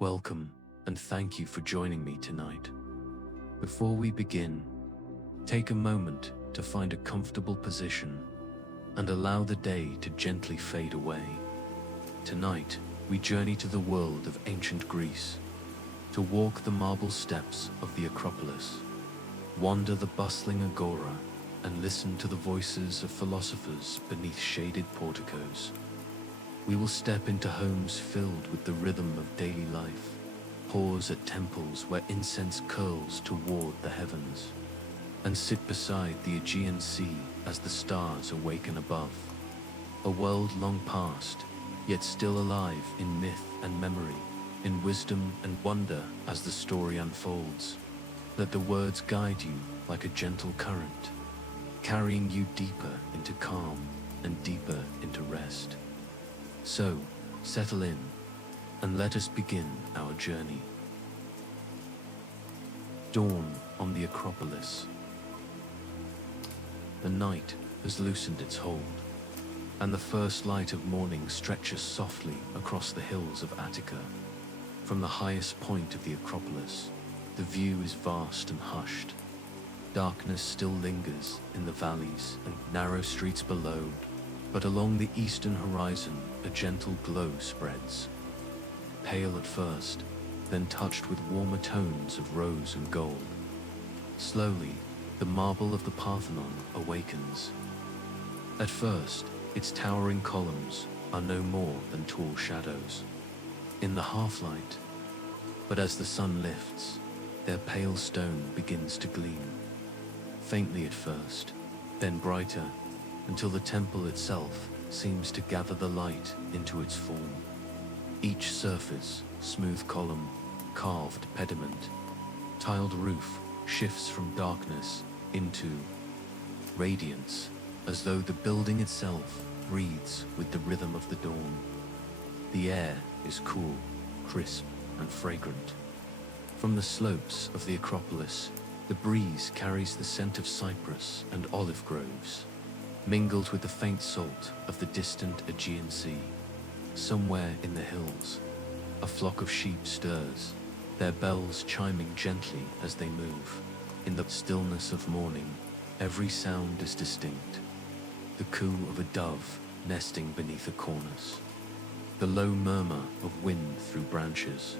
Welcome, and thank you for joining me tonight. Before we begin, take a moment to find a comfortable position and allow the day to gently fade away. Tonight, we journey to the world of ancient Greece, to walk the marble steps of the Acropolis, wander the bustling Agora, and listen to the voices of philosophers beneath shaded porticos. We will step into homes filled with the rhythm of daily life, pause at temples where incense curls toward the heavens, and sit beside the Aegean Sea as the stars awaken above. A world long past, yet still alive in myth and memory, in wisdom and wonder as the story unfolds. Let the words guide you like a gentle current, carrying you deeper into calm and deeper into rest. So, settle in, and let us begin our journey. Dawn on the Acropolis. The night has loosened its hold, and the first light of morning stretches softly across the hills of Attica. From the highest point of the Acropolis, the view is vast and hushed. Darkness still lingers in the valleys and narrow streets below, but along the eastern horizon, a gentle glow spreads. Pale at first, then touched with warmer tones of rose and gold. Slowly, the marble of the Parthenon awakens. At first, its towering columns are no more than tall shadows in the half-light, but as the sun lifts, their pale stone begins to gleam. Faintly at first, then brighter, until the temple itself seems to gather the light into its form. Each surface, smooth column, carved pediment, tiled roof shifts from darkness into radiance, as though the building itself breathes with the rhythm of the dawn. The air is cool, crisp, and fragrant. From the slopes of the Acropolis, the breeze carries the scent of cypress and olive groves, mingled with the faint salt of the distant Aegean Sea. Somewhere in the hills, a flock of sheep stirs, their bells chiming gently as they move. In the stillness of morning, every sound is distinct. The coo of a dove nesting beneath a cornice, the low murmur of wind through branches,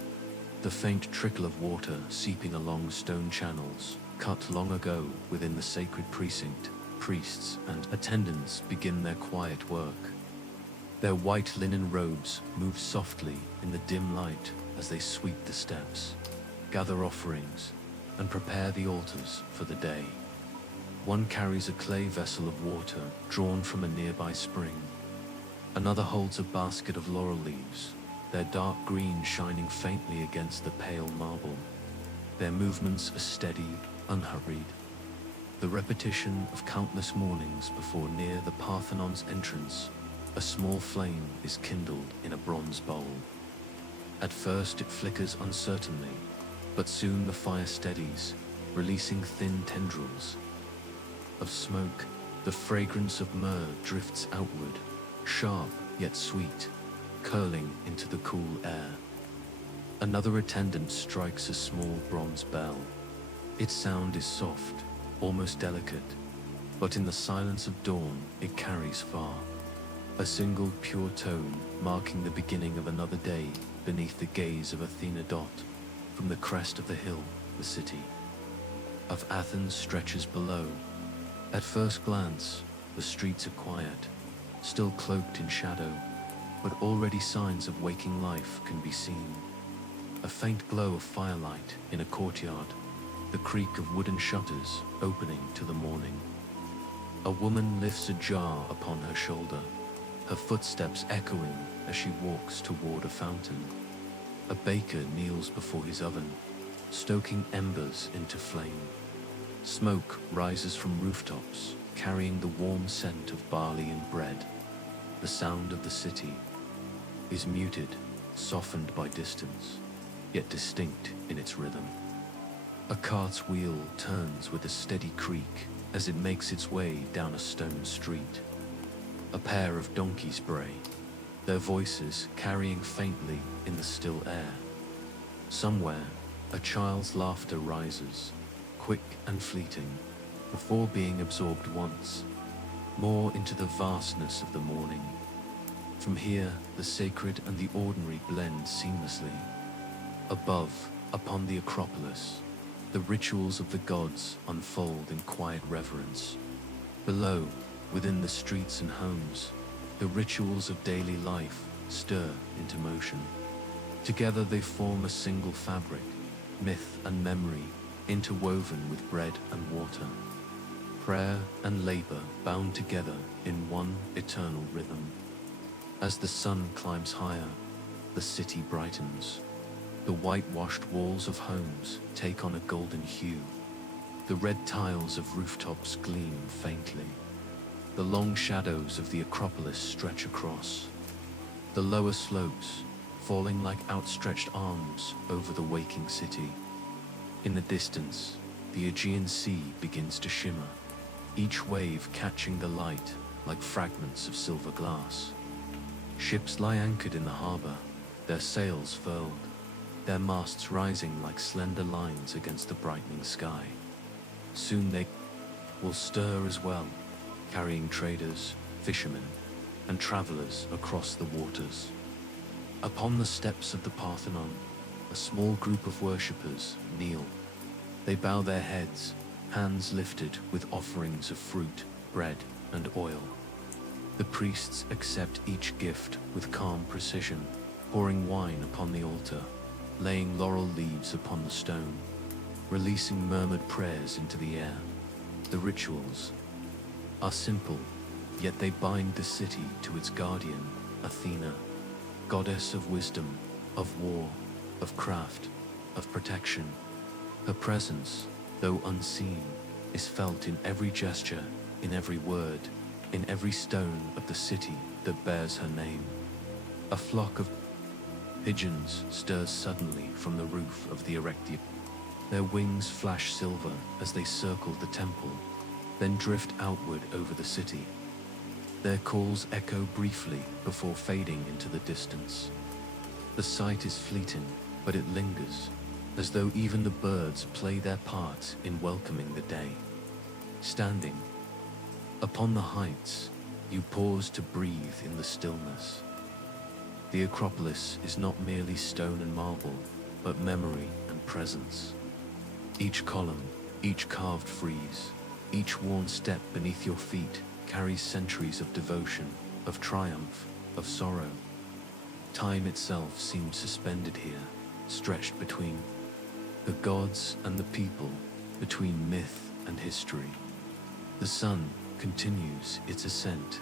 the faint trickle of water seeping along stone channels cut long ago within the sacred precinct. Priests and attendants begin their quiet work. Their white linen robes move softly in the dim light as they sweep the steps, gather offerings, and prepare the altars for the day. One carries a clay vessel of water drawn from a nearby spring. Another holds a basket of laurel leaves, their dark green shining faintly against the pale marble. Their movements are steady, unhurried. The repetition of countless mornings before near the Parthenon's entrance, a small flame is kindled in a bronze bowl. At first it flickers uncertainly, but soon the fire steadies, releasing thin tendrils of smoke. The fragrance of myrrh drifts outward, sharp yet sweet, curling into the cool air. Another attendant strikes a small bronze bell. Its sound is soft, almost delicate, but in the silence of dawn it carries far. A single pure tone marking the beginning of another day beneath the gaze of Athena. From the crest of the hill, the city of Athens stretches below. At first glance, the streets are quiet, still cloaked in shadow, but already signs of waking life can be seen. A faint glow of firelight in a courtyard, the creak of wooden shutters opening to the morning. A woman lifts a jar upon her shoulder, her footsteps echoing as she walks toward a fountain. A baker kneels before his oven, stoking embers into flame. Smoke rises from rooftops, carrying the warm scent of barley and bread. The sound of the city is muted, softened by distance, yet distinct in its rhythm. A cart's wheel turns with a steady creak as it makes its way down a stone street. A pair of donkeys bray, their voices carrying faintly in the still air. Somewhere, a child's laughter rises, quick and fleeting, before being absorbed once more into the vastness of the morning. From here, the sacred and the ordinary blend seamlessly. Above, upon the Acropolis, the rituals of the gods unfold in quiet reverence. Below, within the streets and homes, the rituals of daily life stir into motion. Together they form a single fabric, myth and memory interwoven with bread and water. Prayer and labor bound together in one eternal rhythm. As the sun climbs higher, the city brightens. The whitewashed walls of homes take on a golden hue. The red tiles of rooftops gleam faintly. The long shadows of the Acropolis stretch across. The lower slopes, falling like outstretched arms over the waking city. In the distance, the Aegean Sea begins to shimmer, each wave catching the light like fragments of silver glass. Ships lie anchored in the harbor, their sails furled, their masts rising like slender lines against the brightening sky. Soon they will stir as well, carrying traders, fishermen, and travelers across the waters. Upon the steps of the Parthenon, a small group of worshippers kneel. They bow their heads, hands lifted with offerings of fruit, bread, and oil. The priests accept each gift with calm precision, pouring wine upon the altar, laying laurel leaves upon the stone, releasing murmured prayers into the air. The rituals are simple, yet they bind the city to its guardian, Athena, goddess of wisdom, of war, of craft, of protection. Her presence, though unseen, is felt in every gesture, in every word, in every stone of the city that bears her name. A flock of pigeons stirs suddenly from the roof of the Erectia. Their wings flash silver as they circle the temple, then drift outward over the city. Their calls echo briefly before fading into the distance. The sight is fleeting, but it lingers, as though even the birds play their part in welcoming the day. Standing upon the heights, you pause to breathe in the stillness. The Acropolis is not merely stone and marble, but memory and presence. Each column, each carved frieze, each worn step beneath your feet carries centuries of devotion, of triumph, of sorrow. Time itself seems suspended here, stretched between the gods and the people, between myth and history. The sun continues its ascent,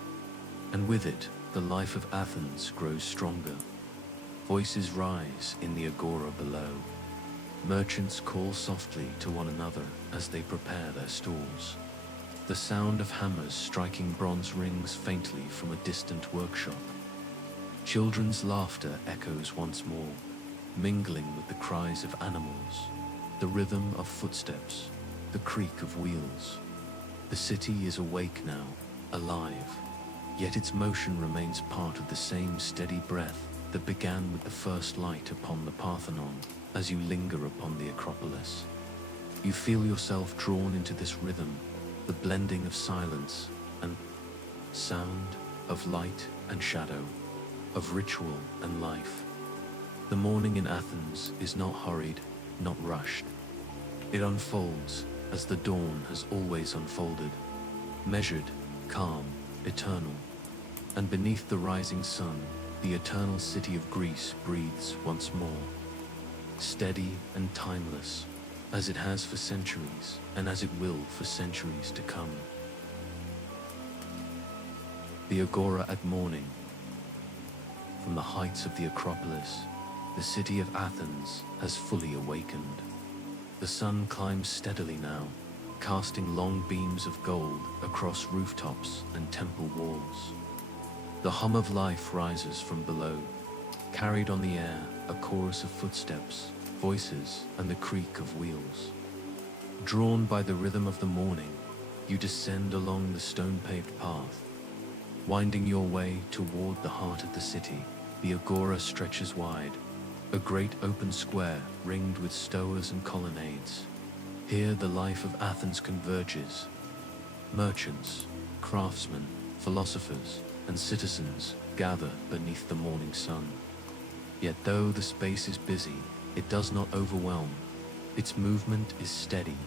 and with it, the life of Athens grows stronger. Voices rise in the Agora below. Merchants call softly to one another as they prepare their stalls. The sound of hammers striking bronze rings faintly from a distant workshop. Children's laughter echoes once more, mingling with the cries of animals, the rhythm of footsteps, the creak of wheels. The city is awake now, alive, yet its motion remains part of the same steady breath that began with the first light upon the Parthenon. As you linger upon the Acropolis, you feel yourself drawn into this rhythm, the blending of silence and sound, of light and shadow, of ritual and life. The morning in Athens is not hurried, not rushed. It unfolds as the dawn has always unfolded, measured, calm, eternal. And beneath the rising sun, the eternal city of Greece breathes once more. Steady and timeless, as it has for centuries, and as it will for centuries to come. The Agora at morning. From the heights of the Acropolis, the city of Athens has fully awakened. The sun climbs steadily now, casting long beams of gold across rooftops and temple walls. The hum of life rises from below, carried on the air, a chorus of footsteps, voices, and the creak of wheels. Drawn by the rhythm of the morning, you descend along the stone-paved path. Winding your way toward the heart of the city, the Agora stretches wide, A great open square ringed with stoas and colonnades. Here the life of Athens converges. Merchants, craftsmen, philosophers, and citizens gather beneath the morning sun. Yet though the space is busy, it does not overwhelm. Its movement is steady,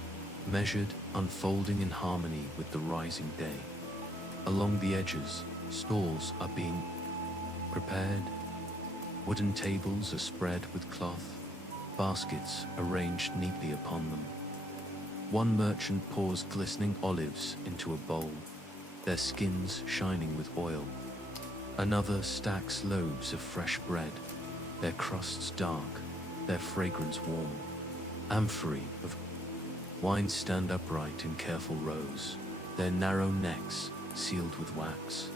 measured, unfolding in harmony with the rising day. Along the edges, stalls are being prepared. Wooden tables are spread with cloth, baskets arranged neatly upon them. One merchant pours glistening olives into a bowl, their skins shining with oil. Another stacks loaves of fresh bread, their crusts dark, their fragrance warm. Amphorae of wine stand upright in careful rows, their narrow necks sealed with wax,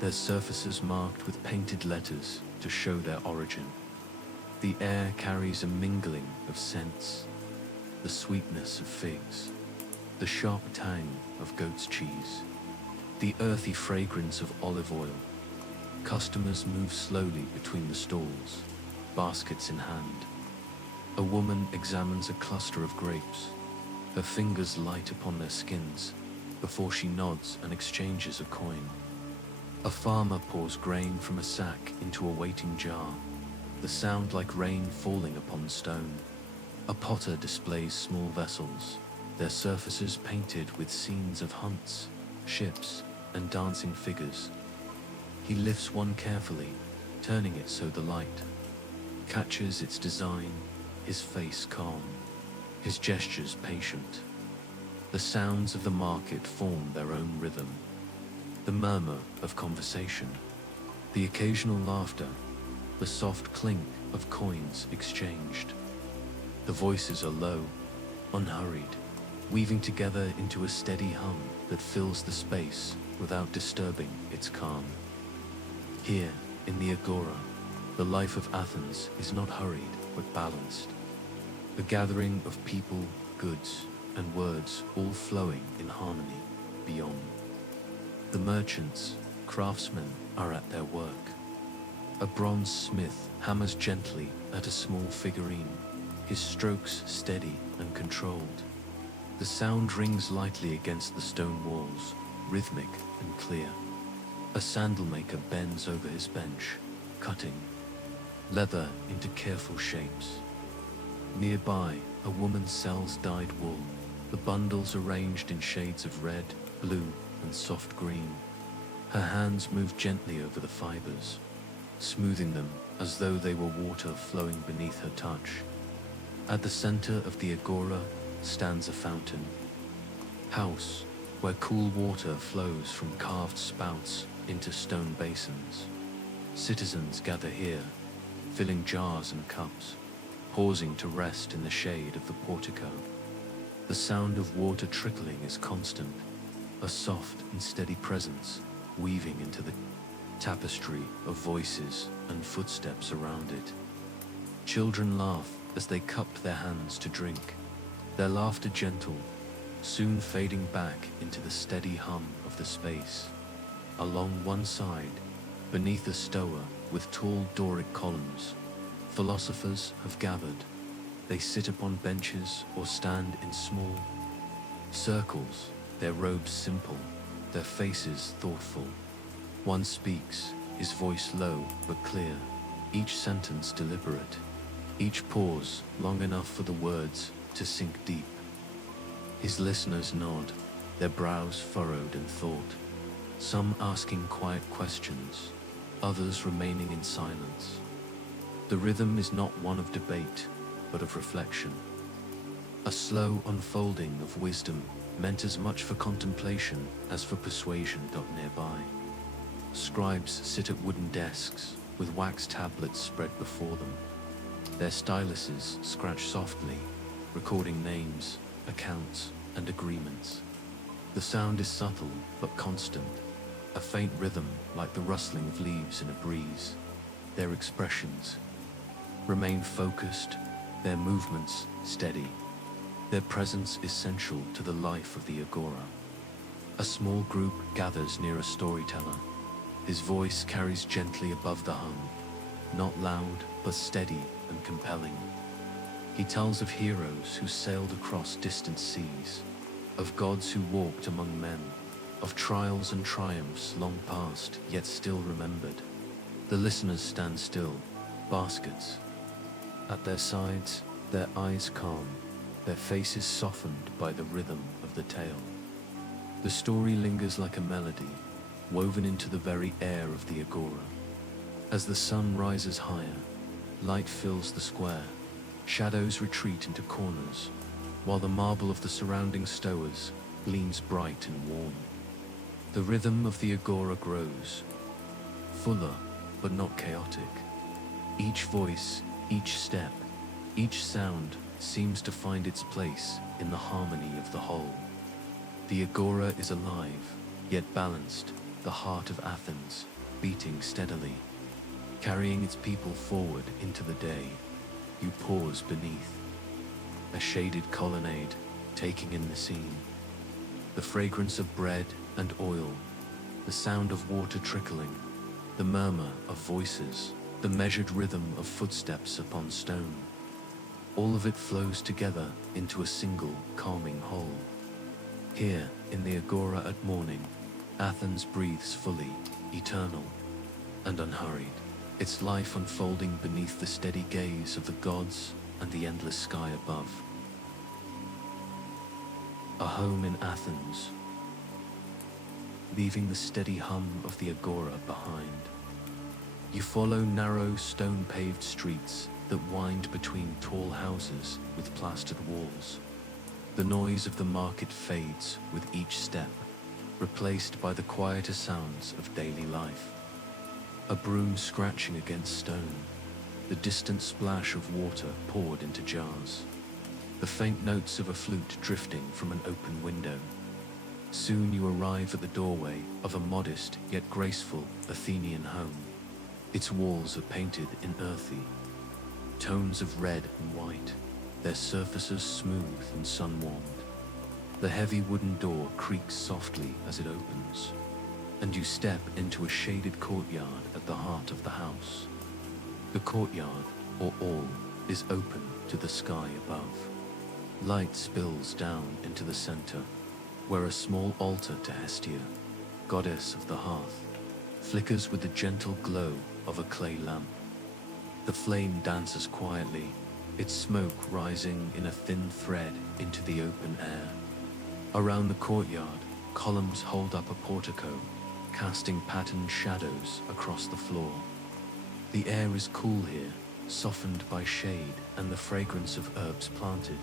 their surfaces marked with painted letters to show their origin. The air carries a mingling of scents, the sweetness of figs, the sharp tang of goat's cheese, the earthy fragrance of olive oil. Customers move slowly between the stalls, baskets in hand. A woman examines a cluster of grapes, her fingers light upon their skins, before she nods and exchanges a coin. A farmer pours grain from a sack into a waiting jar, the sound like rain falling upon stone. A potter displays small vessels, their surfaces painted with scenes of hunts, ships, and dancing figures. He lifts one carefully, turning it so the light catches its design, his face calm, his gestures patient. The sounds of the market form their own rhythm, the murmur of conversation, the occasional laughter, the soft clink of coins exchanged. The voices are low, unhurried, weaving together into a steady hum that fills the space without disturbing its calm. Here, in the Agora, the life of Athens is not hurried but balanced. A gathering of people, goods, and words all flowing in harmony beyond. The merchants, craftsmen are at their work. A bronze smith hammers gently at a small figurine, his strokes steady and controlled. The sound rings lightly against the stone walls, rhythmic and clear. A sandal maker bends over his bench, cutting leather into careful shapes. Nearby, a woman sells dyed wool, the bundles arranged in shades of red, blue, and soft green. Her hands move gently over the fibers, smoothing them as though they were water flowing beneath her touch. At the center of the Agora stands a fountain house where cool water flows from carved spouts into stone basins. Citizens gather here, filling jars and cups, pausing to rest in the shade of the portico. The sound of water trickling is constant, a soft and steady presence weaving into the tapestry of voices and footsteps around it. Children laugh as they cupped their hands to drink, their laughter gentle, soon fading back into the steady hum of the space. Along one side, beneath a stoa with tall Doric columns, philosophers have gathered. They sit upon benches or stand in small circles, their robes simple, their faces thoughtful. One speaks, his voice low but clear, each sentence deliberate, each pause long enough for the words to sink deep. His listeners nod, their brows furrowed in thought, some asking quiet questions, others remaining in silence. The rhythm is not one of debate, but of reflection. A slow unfolding of wisdom meant as much for contemplation as for persuasion. Nearby, scribes sit at wooden desks with wax tablets spread before them. Their styluses scratch softly, recording names, accounts, and agreements. The sound is subtle but constant, a faint rhythm like the rustling of leaves in a breeze. Their expressions remain focused, their movements steady, their presence essential to the life of the Agora. A small group gathers near a storyteller. His voice carries gently above the hum, not loud but steady and compelling. He tells of heroes who sailed across distant seas, of gods who walked among men, of trials and triumphs long past yet still remembered. The listeners stand still, baskets at their sides, their eyes calm, their faces softened by the rhythm of the tale. The story lingers like a melody, woven into the very air of the Agora. As the sun rises higher, light fills the square, shadows retreat into corners, while the marble of the surrounding stowers gleams bright and warm. The rhythm of the Agora grows, fuller but not chaotic. Each voice, each step, each sound seems to find its place in the harmony of the whole. The Agora is alive, yet balanced, the heart of Athens, beating steadily, carrying its people forward into the day. You pause beneath a shaded colonnade, taking in the scene. The fragrance of bread and oil, the sound of water trickling, the murmur of voices, the measured rhythm of footsteps upon stone. All of it flows together into a single, calming whole. Here, in the Agora at morning, Athens breathes fully, eternal, and unhurried, its life unfolding beneath the steady gaze of the gods and the endless sky above. A home in Athens, leaving the steady hum of the Agora behind. You follow narrow, stone-paved streets that wind between tall houses with plastered walls. The noise of the market fades with each step, replaced by the quieter sounds of daily life. A broom scratching against stone, the distant splash of water poured into jars, the faint notes of a flute drifting from an open window. Soon you arrive at the doorway of a modest yet graceful Athenian home. Its walls are painted in earthy tones of red and white, their surfaces smooth and sun-warmed. The heavy wooden door creaks softly as it opens, and you step into a shaded courtyard at the heart of the house. The courtyard, or all, is open to the sky above. Light spills down into the center, where a small altar to Hestia, goddess of the hearth, flickers with the gentle glow of a clay lamp. The flame dances quietly, its smoke rising in a thin thread into the open air. Around the courtyard, columns hold up a portico, casting patterned shadows across the floor. The air is cool here, softened by shade and the fragrance of herbs planted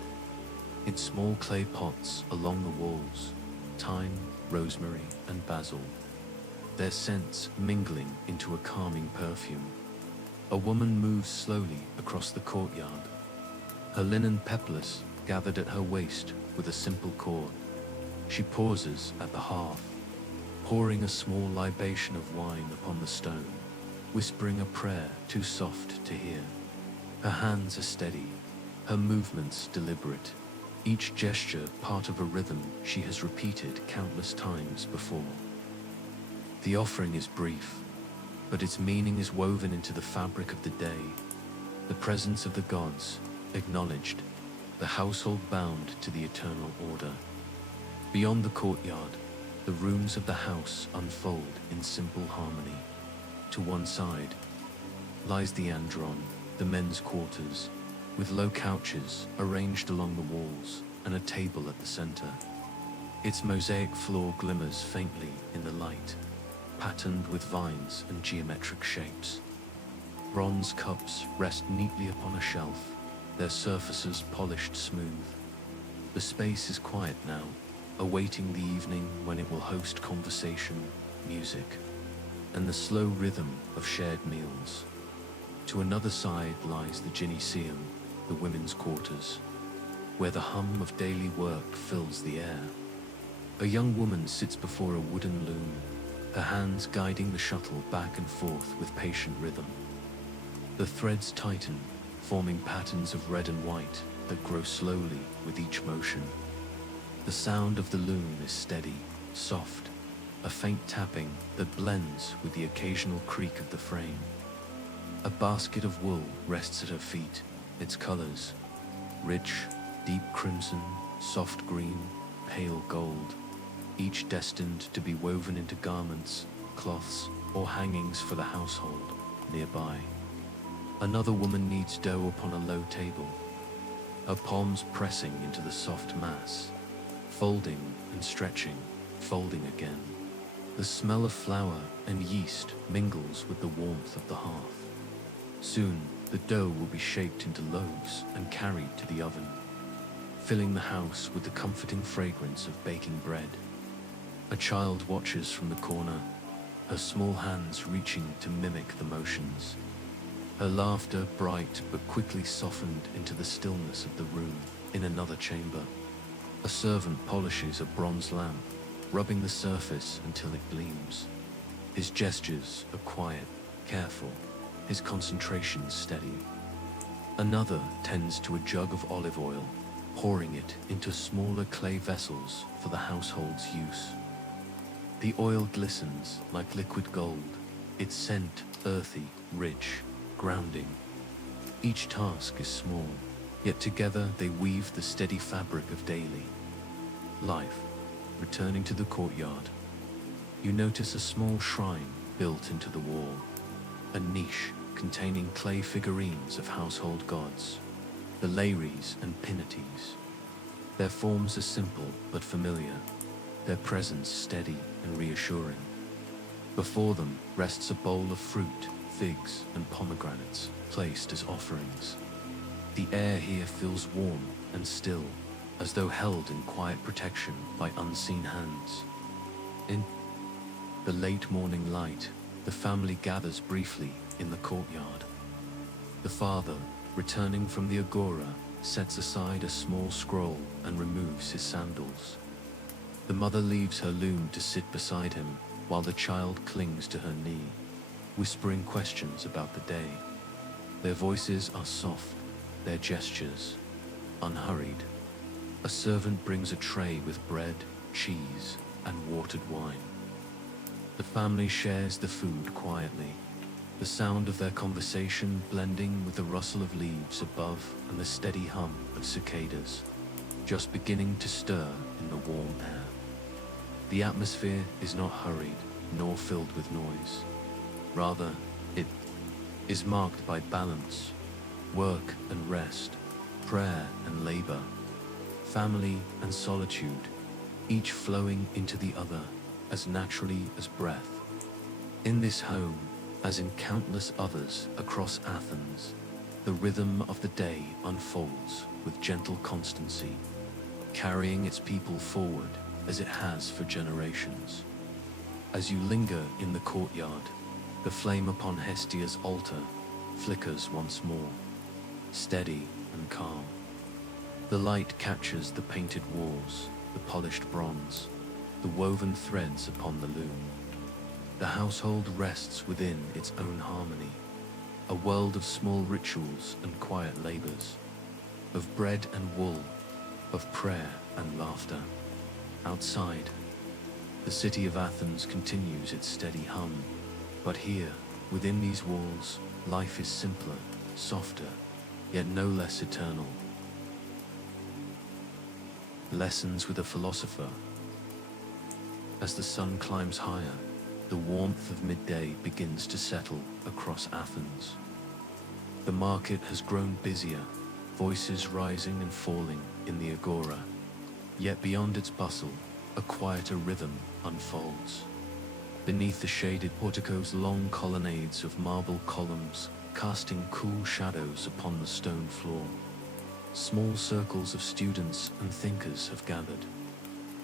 in small clay pots along the walls, thyme, rosemary, and basil, their scents mingling into a calming perfume. A woman moves slowly across the courtyard, her linen peplous gathered at her waist with a simple cord. She pauses at the hearth, pouring a small libation of wine upon the stone, whispering a prayer too soft to hear. Her hands are steady, her movements deliberate, each gesture part of a rhythm she has repeated countless times before. The offering is brief, but its meaning is woven into the fabric of the day. The presence of the gods, acknowledged, the household bound to the eternal order. Beyond the courtyard, the rooms of the house unfold in simple harmony. To one side lies the andron, the men's quarters, with low couches arranged along the walls and a table at the center. Its mosaic floor glimmers faintly in the light, patterned with vines and geometric shapes. Bronze cups rest neatly upon a shelf, their surfaces polished smooth. The space is quiet now, awaiting the evening when it will host conversation, music, and the slow rhythm of shared meals. To another side lies the gyneceum, the women's quarters, where the hum of daily work fills the air. A young woman sits before a wooden loom, her hands guiding the shuttle back and forth with patient rhythm. The threads tighten, forming patterns of red and white that grow slowly with each motion. The sound of the loom is steady, soft, a faint tapping that blends with the occasional creak of the frame. A basket of wool rests at her feet, its colors rich, deep crimson, soft green, pale gold, each destined to be woven into garments, cloths, or hangings for the household nearby. Another woman kneads dough upon a low table, her palms pressing into the soft mass, folding and stretching, folding again. The smell of flour and yeast mingles with the warmth of the hearth. Soon, the dough will be shaped into loaves and carried to the oven, filling the house with the comforting fragrance of baking bread. A child watches from the corner, her small hands reaching to mimic the motions. Her laughter bright but quickly softened into the stillness of the room in another chamber. A servant polishes a bronze lamp, rubbing the surface until it gleams. His gestures are quiet, careful, his concentration steady. Another tends to a jug of olive oil, pouring it into smaller clay vessels for the household's use. The oil glistens like liquid gold, its scent earthy, rich, grounding. Each task is small, yet together they weave the steady fabric of daily life. Returning to the courtyard, you notice a small shrine built into the wall, a niche containing clay figurines of household gods, the Lares and Penates. Their forms are simple but familiar, their presence steady and reassuring. Before them rests a bowl of fruit, figs and pomegranates placed as offerings. The air here feels warm and still, as though held in quiet protection by unseen hands. In the late morning light, the family gathers briefly in the courtyard. The father, returning from the Agora, sets aside a small scroll and removes his sandals. The mother leaves her loom to sit beside him, while the child clings to her knee, whispering questions about the day. Their voices are soft, their gestures unhurried. A servant brings a tray with bread, cheese, and watered wine. The family shares the food quietly, the sound of their conversation blending with the rustle of leaves above and the steady hum of cicadas, just beginning to stir in the warm air. The atmosphere is not hurried nor filled with noise. Rather, it is marked by balance, work and rest, prayer and labor, family and solitude, each flowing into the other as naturally as breath. In this home, as in countless others across Athens, the rhythm of the day unfolds with gentle constancy, carrying its people forward as it has for generations. As you linger in the courtyard, the flame upon Hestia's altar flickers once more, steady and calm. The light captures the painted walls, the polished bronze, the woven threads upon the loom. The household rests within its own harmony, a world of small rituals and quiet labors, of bread and wool, of prayer and laughter. Outside, the city of Athens continues its steady hum, but here, within these walls, life is simpler, softer, yet no less eternal. Lessons with a philosopher. As the sun climbs higher, the warmth of midday begins to settle across Athens. The market has grown busier, voices rising and falling in the Agora. Yet beyond its bustle, a quieter rhythm unfolds. Beneath the shaded porticos, long colonnades of marble columns casting cool shadows upon the stone floor. Small circles of students and thinkers have gathered.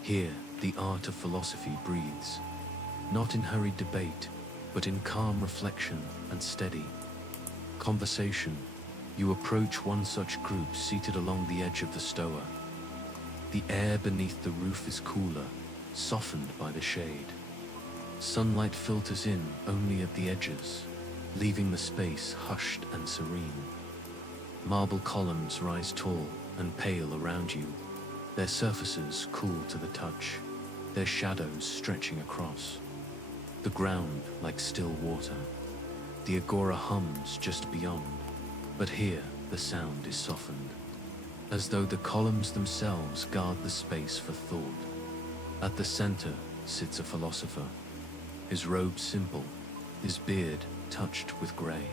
Here, the art of philosophy breathes, not in hurried debate, but in calm reflection and steady conversation. You approach one such group seated along the edge of the stoa. The air beneath the roof is cooler, softened by the shade. Sunlight filters in only at the edges, leaving the space hushed and serene. Marble columns rise tall and pale around you, their surfaces cool to the touch, their shadows stretching across the ground like still water. The Agora hums just beyond, but here the sound is softened, as though the columns themselves guard the space for thought. At the center sits a philosopher, his robe simple, his beard touched with grey.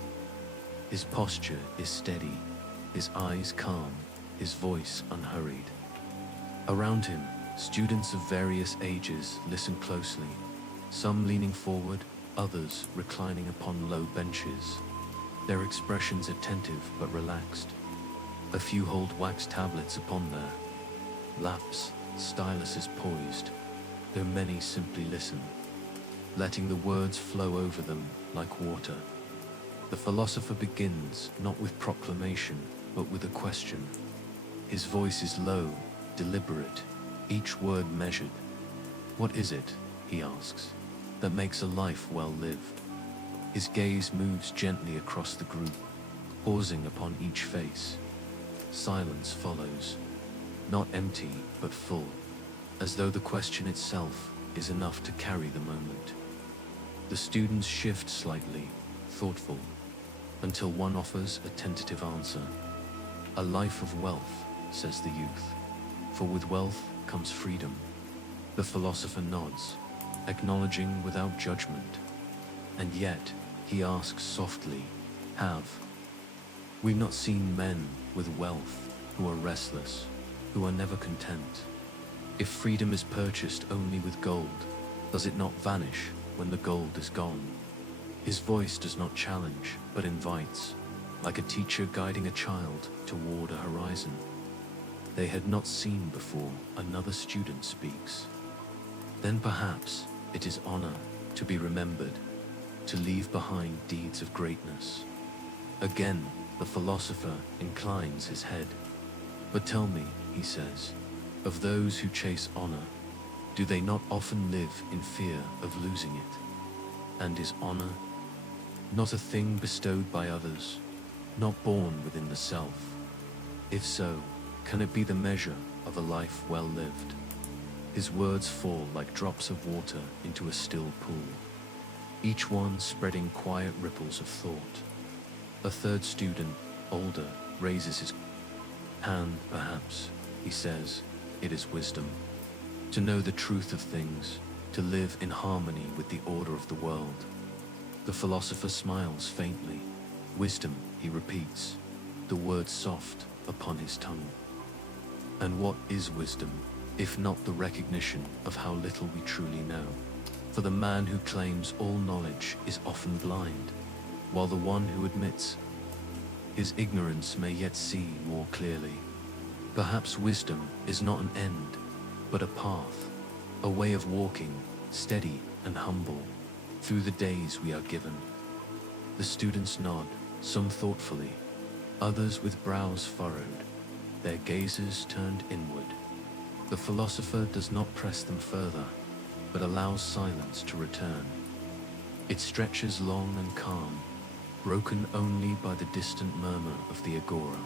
His posture is steady, his eyes calm, his voice unhurried. Around him, students of various ages listen closely, some leaning forward, others reclining upon low benches, their expressions attentive but relaxed. A few hold wax tablets upon their laps, styluses poised, though many simply listen, letting the words flow over them like water. The philosopher begins not with proclamation, but with a question. His voice is low, deliberate, each word measured. What is it, he asks, that makes a life well lived? His gaze moves gently across the group, pausing upon each face. Silence follows, not empty but full, as though the question itself is enough to carry the moment. The students shift slightly, thoughtful, until one offers a tentative answer. A life of wealth, says the youth, for with wealth comes freedom. The philosopher nods, acknowledging without judgment. And yet, he asks softly, have we not seen men with wealth who are restless, who are never content? If freedom is purchased only with gold, does it not vanish when the gold is gone? His voice does not challenge, but invites, like a teacher guiding a child toward a horizon they had not seen before. Another student speaks. Then perhaps it is honor to be remembered, to leave behind deeds of greatness. Again, the philosopher inclines his head. But tell me, he says, of those who chase honor, do they not often live in fear of losing it? And is honor not a thing bestowed by others, not born within the self? If so, can it be the measure of a life well lived? His words fall like drops of water into a still pool, each one spreading quiet ripples of thought. A third student, older, raises his hand. Perhaps, he says, it is wisdom. To know the truth of things, to live in harmony with the order of the world. The philosopher smiles faintly. Wisdom, he repeats, the word soft upon his tongue. And what is wisdom, if not the recognition of how little we truly know? For the man who claims all knowledge is often blind, while the one who admits his ignorance may yet see more clearly. Perhaps wisdom is not an end, but a path, a way of walking, steady and humble, through the days we are given. The students nod, some thoughtfully, others with brows furrowed, their gazes turned inward. The philosopher does not press them further, but allows silence to return. It stretches long and calm, broken only by the distant murmur of the Agora,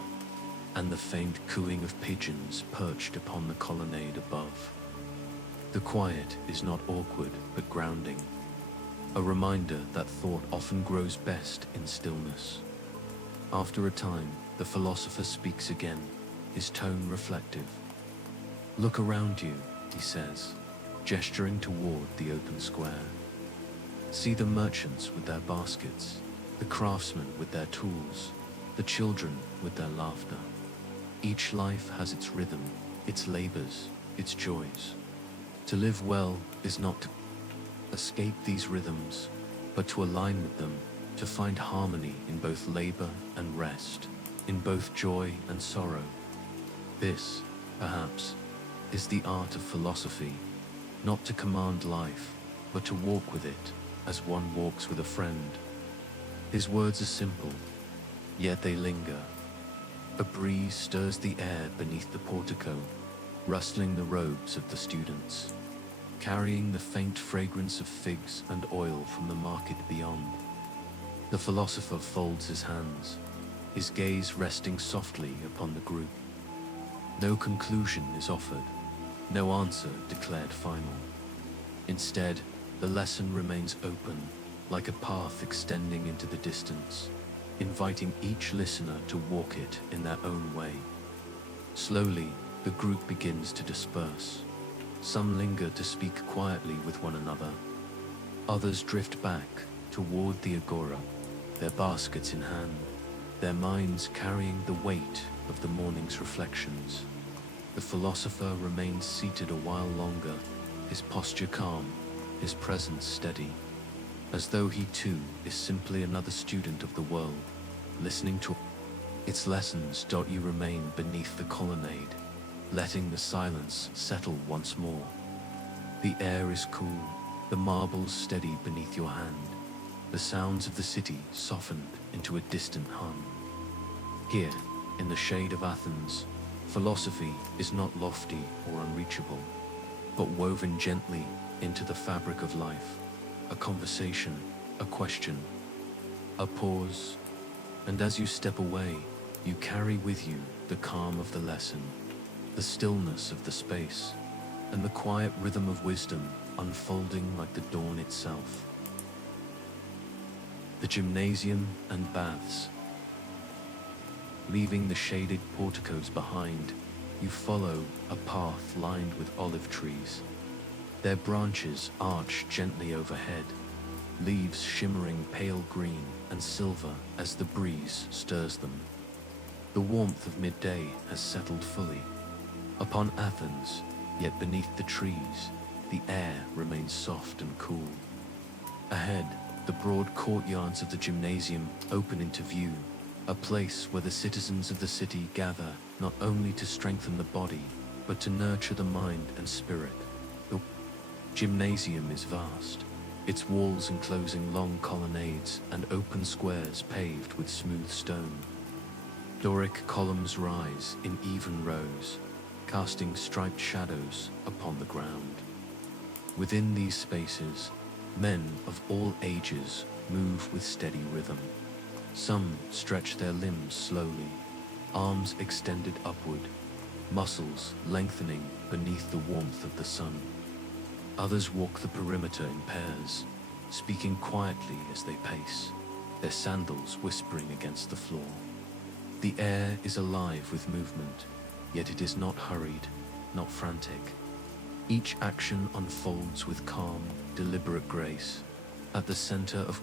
and the faint cooing of pigeons perched upon the colonnade above. The quiet is not awkward, but grounding, a reminder that thought often grows best in stillness. After a time, the philosopher speaks again, his tone reflective. Look around you, he says, gesturing toward the open square. See the merchants with their baskets, the craftsmen with their tools, the children with their laughter. Each life has its rhythm, its labors, its joys. To live well is not to escape these rhythms, but to align with them, to find harmony in both labor and rest, in both joy and sorrow. This, perhaps, is the art of philosophy, not to command life, but to walk with it as one walks with a friend. His words are simple, yet they linger. A breeze stirs the air beneath the portico, rustling the robes of the students, carrying the faint fragrance of figs and oil from the market beyond. The philosopher folds his hands, his gaze resting softly upon the group. No conclusion is offered, no answer declared final. Instead, the lesson remains open, like a path extending into the distance, inviting each listener to walk it in their own way. Slowly, the group begins to disperse. Some linger to speak quietly with one another. Others drift back toward the Agora, their baskets in hand, their minds carrying the weight of the morning's reflections. The philosopher remains seated a while longer, his posture calm, his presence steady, as though he too is simply another student of the world, listening to its lessons. You remain beneath the colonnade, letting the silence settle once more. The air is cool, the marbles steady beneath your hand, the sounds of the city softened into a distant hum. Here, in the shade of Athens, philosophy is not lofty or unreachable, but woven gently into the fabric of life, a conversation, a question, a pause, and as you step away, you carry with you the calm of the lesson, the stillness of the space, and the quiet rhythm of wisdom unfolding like the dawn itself. The gymnasium and baths. Leaving the shaded porticos behind, you follow a path lined with olive trees. Their branches arch gently overhead, leaves shimmering pale green and silver as the breeze stirs them. The warmth of midday has settled fully upon Athens, yet beneath the trees, the air remains soft and cool. Ahead, the broad courtyards of the gymnasium open into view, a place where the citizens of the city gather not only to strengthen the body, but to nurture the mind and spirit. The gymnasium is vast, its walls enclosing long colonnades and open squares paved with smooth stone. Doric columns rise in even rows, casting striped shadows upon the ground. Within these spaces, men of all ages move with steady rhythm. Some stretch their limbs slowly, arms extended upward, muscles lengthening beneath the warmth of the sun. Others walk the perimeter in pairs, speaking quietly as they pace, their sandals whispering against the floor. The air is alive with movement, yet it is not hurried, not frantic. Each action unfolds with calm, deliberate grace. At the center of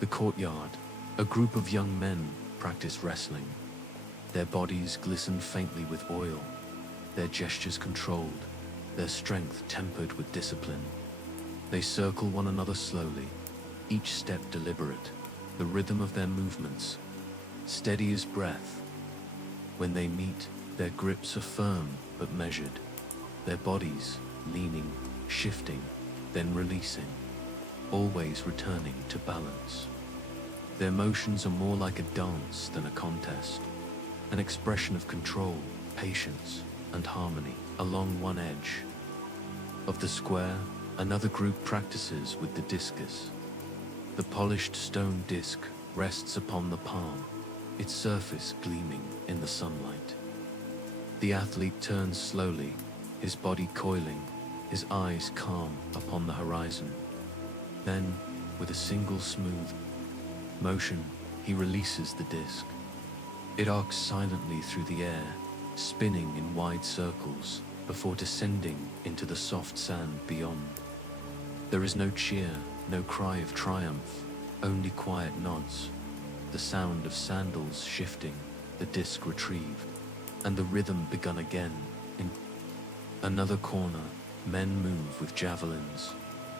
the courtyard, a group of young men practice wrestling. Their bodies glisten faintly with oil, their gestures controlled, their strength tempered with discipline. They circle one another slowly, each step deliberate, the rhythm of their movements steady as breath. When they meet, their grips are firm but measured, their bodies leaning, shifting, then releasing, always returning to balance. Their motions are more like a dance than a contest, an expression of control, patience, and harmony. Along one edge of the square, another group practices with the discus. The polished stone disc rests upon the palm, its surface gleaming in the sunlight. The athlete turns slowly, his body coiling, his eyes calm upon the horizon. Then, with a single smooth motion, he releases the disc. It arcs silently through the air, spinning in wide circles before descending into the soft sand beyond. There is no cheer, no cry of triumph, only quiet nods, the sound of sandals shifting, the disc retrieved, and the rhythm begun again. In another corner, men move with javelins,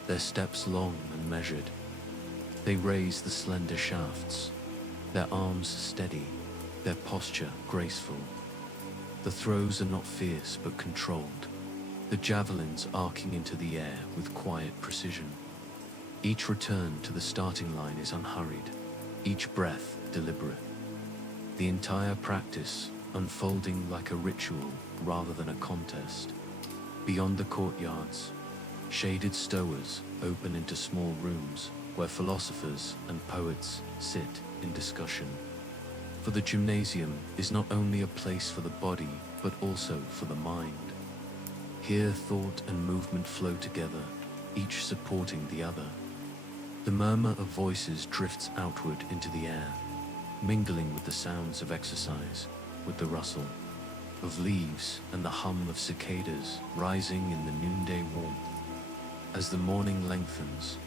their steps long and measured. They raise the slender shafts, their arms steady, their posture graceful. The throws are not fierce but controlled, the javelins arcing into the air with quiet precision. Each return to the starting line is unhurried, each breath deliberate. The entire practice unfolding like a ritual rather than a contest. Beyond the courtyards, shaded stowers open into small rooms where philosophers and poets sit in discussion. For the gymnasium is not only a place for the body, but also for the mind. Here thought and movement flow together, each supporting the other. The murmur of voices drifts outward into the air, mingling with the sounds of exercise, with the rustle of leaves and the hum of cicadas rising in the noonday warmth. As the morning lengthens,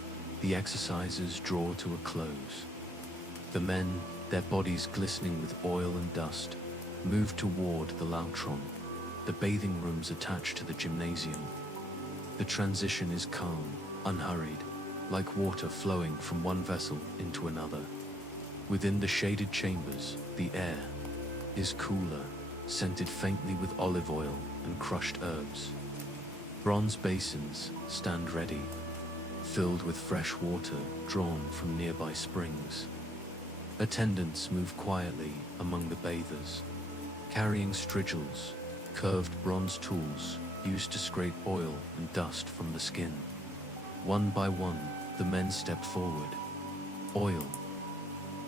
the exercises draw to a close. The men, their bodies glistening with oil and dust, move toward the lautron, the bathing rooms attached to the gymnasium. The transition is calm, unhurried, like water flowing from one vessel into another. Within the shaded chambers, the air is cooler, scented faintly with olive oil and crushed herbs. Bronze basins stand ready, filled with fresh water drawn from nearby springs. Attendants move quietly among the bathers, carrying strigils, curved bronze tools used to scrape oil and dust from the skin. One by one, the men step forward. Oil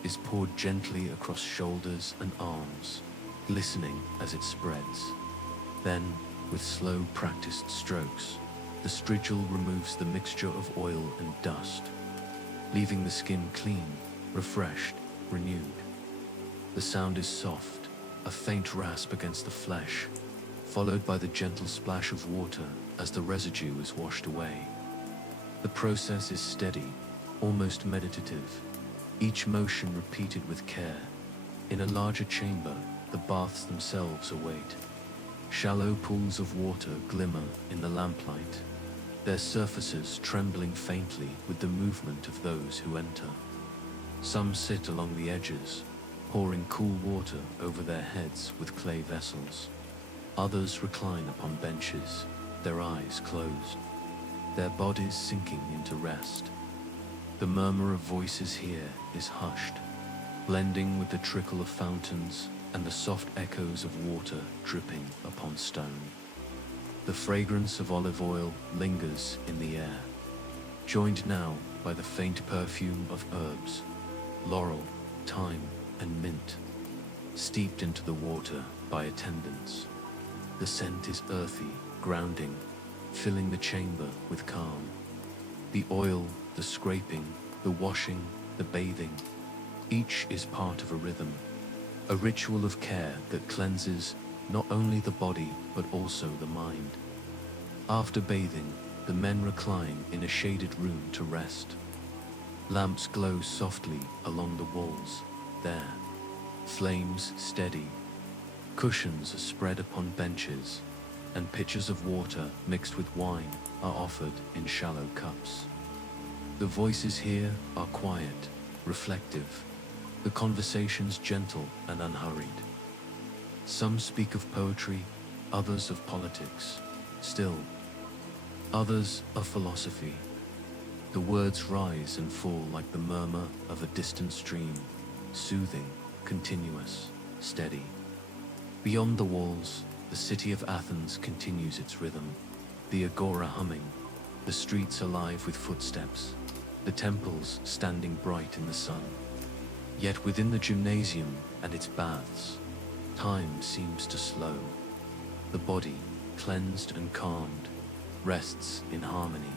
is poured gently across shoulders and arms, glistening as it spreads. Then, with slow, practiced strokes, the strigil removes the mixture of oil and dust, leaving the skin clean, refreshed, renewed. The sound is soft, a faint rasp against the flesh, followed by the gentle splash of water as the residue is washed away. The process is steady, almost meditative, each motion repeated with care. In a larger chamber, the baths themselves await. Shallow pools of water glimmer in the lamplight, their surfaces trembling faintly with the movement of those who enter. Some sit along the edges, pouring cool water over their heads with clay vessels. Others recline upon benches, their eyes closed, their bodies sinking into rest. The murmur of voices here is hushed, blending with the trickle of fountains and the soft echoes of water dripping upon stone. The fragrance of olive oil lingers in the air, joined now by the faint perfume of herbs, laurel, thyme, and mint, steeped into the water by attendants. The scent is earthy, grounding, filling the chamber with calm. The oil, the scraping, the washing, the bathing, each is part of a rhythm, a ritual of care that cleanses not only the body but also the mind. After bathing, the men recline in a shaded room to rest. Lamps glow softly along the walls, there, flames steady. Cushions are spread upon benches, and pitchers of water mixed with wine are offered in shallow cups. The voices here are quiet, reflective, the conversations gentle and unhurried. Some speak of poetry, others of politics, still, others of philosophy. The words rise and fall like the murmur of a distant stream, soothing, continuous, steady. Beyond the walls, the city of Athens continues its rhythm, the Agora humming, the streets alive with footsteps, the temples standing bright in the sun. Yet within the gymnasium and its baths, time seems to slow. The body, cleansed and calmed, rests in harmony.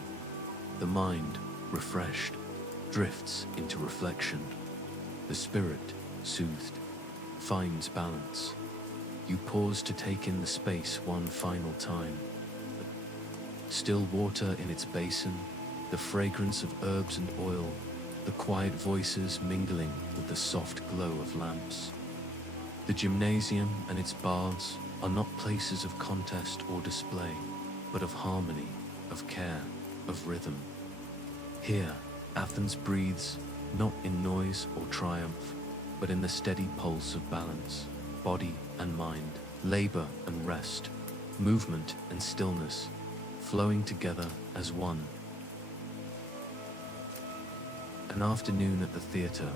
The mind, refreshed, drifts into reflection. The spirit, soothed, finds balance. You pause to take in the space one final time. Still water in its basin, the fragrance of herbs and oil, the quiet voices mingling with the soft glow of lamps. The gymnasium and its baths are not places of contest or display, but of harmony, of care, of rhythm. Here, Athens breathes, not in noise or triumph, but in the steady pulse of balance, body and mind, labor and rest, movement and stillness, flowing together as one. An afternoon at the theater.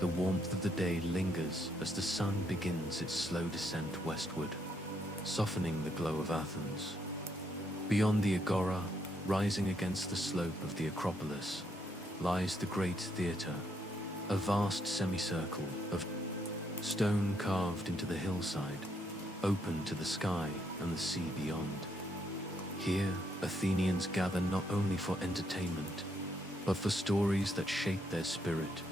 The warmth of the day lingers as the sun begins its slow descent westward, softening the glow of Athens. Beyond the Agora, rising against the slope of the Acropolis, lies the great theater, a vast semicircle of stone carved into the hillside, open to the sky and the sea beyond. Here, Athenians gather not only for entertainment, but for stories that shape their spirit,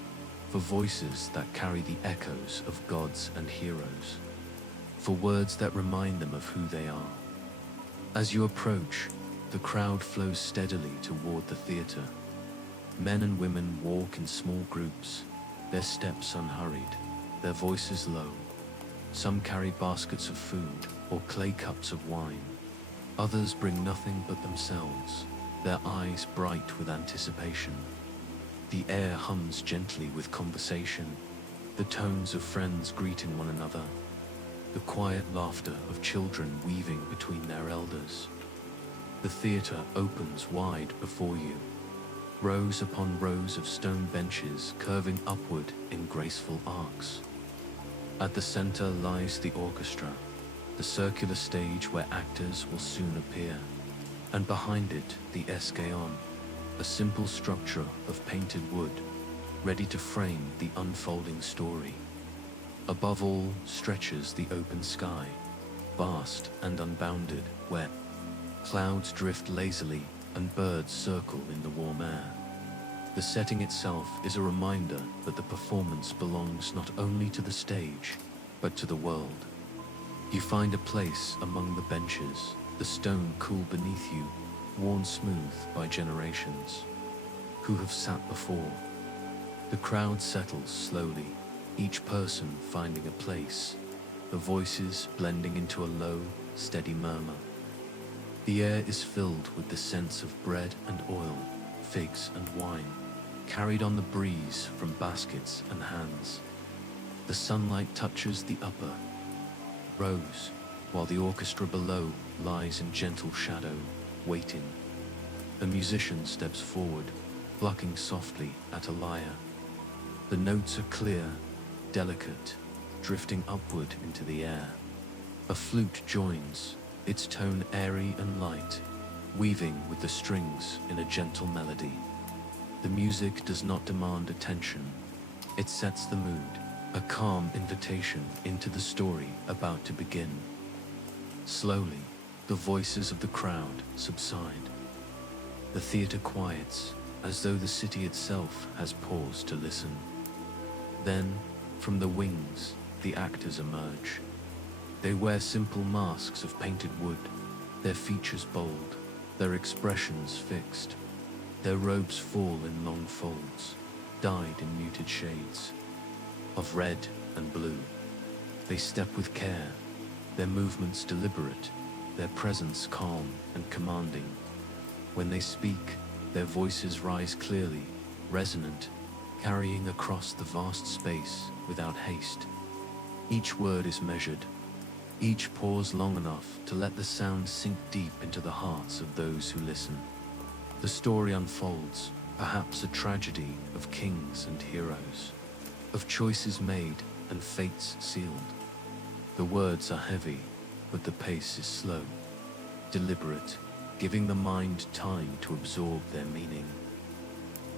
for voices that carry the echoes of gods and heroes, for words that remind them of who they are. As you approach, the crowd flows steadily toward the theater. Men and women walk in small groups, their steps unhurried, their voices low. Some carry baskets of food or clay cups of wine. Others bring nothing but themselves, their eyes bright with anticipation. The air hums gently with conversation, the tones of friends greeting one another, the quiet laughter of children weaving between their elders. The theater opens wide before you, rows upon rows of stone benches curving upward in graceful arcs. At the center lies the orchestra, the circular stage where actors will soon appear, and behind it the Aegean, a simple structure of painted wood, ready to frame the unfolding story. Above all stretches the open sky, vast and unbounded, where clouds drift lazily and birds circle in the warm air. The setting itself is a reminder that the performance belongs not only to the stage, but to the world. You find a place among the benches, the stone cool beneath you, worn smooth by generations who have sat before. The crowd settles slowly, each person finding a place, the voices blending into a low, steady murmur. The air is filled with the sense of bread and oil, figs and wine, carried on the breeze from baskets and hands. The sunlight touches the upper rows, while the orchestra below lies in gentle shadow, waiting. A musician steps forward, plucking softly at a lyre. The notes are clear, delicate, drifting upward into the air. A flute joins, its tone airy and light, weaving with the strings in a gentle melody. The music does not demand attention. It sets the mood, a calm invitation into the story about to begin. Slowly, the voices of the crowd subside. The theater quiets, as though the city itself has paused to listen. Then, from the wings, the actors emerge. They wear simple masks of painted wood, their features bold, their expressions fixed. Their robes fall in long folds, dyed in muted shades of red and blue. They step with care, their movements deliberate, their presence calm and commanding. When they speak, their voices rise clearly, resonant, carrying across the vast space without haste. Each word is measured, each pause long enough to let the sound sink deep into the hearts of those who listen. The story unfolds, perhaps a tragedy of kings and heroes, of choices made and fates sealed. The words are heavy, but the pace is slow, deliberate, giving the mind time to absorb their meaning.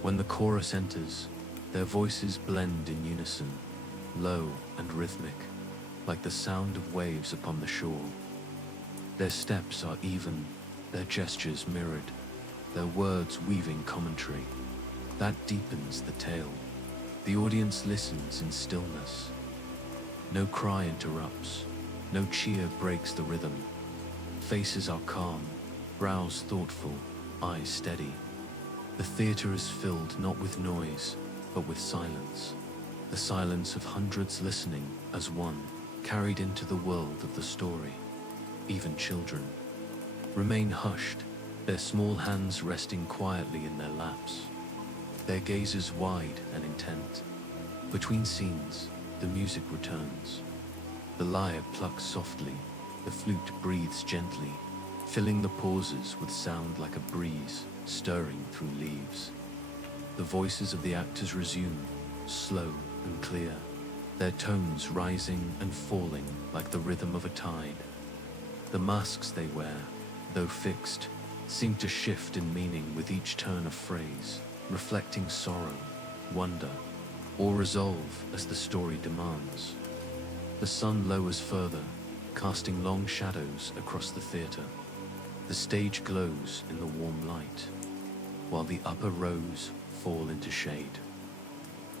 When the chorus enters, their voices blend in unison, low and rhythmic, like the sound of waves upon the shore. Their steps are even, their gestures mirrored, their words weaving commentary. That deepens the tale. The audience listens in stillness. No cry interrupts, no cheer breaks the rhythm. Faces are calm, brows thoughtful, eyes steady. The theater is filled not with noise, but with silence. The silence of hundreds listening as one, carried into the world of the story. Even children remain hushed, their small hands resting quietly in their laps, their gazes wide and intent. Between scenes, the music returns. The lyre plucks softly, the flute breathes gently, filling the pauses with sound like a breeze stirring through leaves. The voices of the actors resume, slow and clear, their tones rising and falling like the rhythm of a tide. The masks they wear, though fixed, seem to shift in meaning with each turn of phrase, reflecting sorrow, wonder, or resolve as the story demands. The sun lowers further, casting long shadows across the theater. The stage glows in the warm light, while the upper rows fall into shade.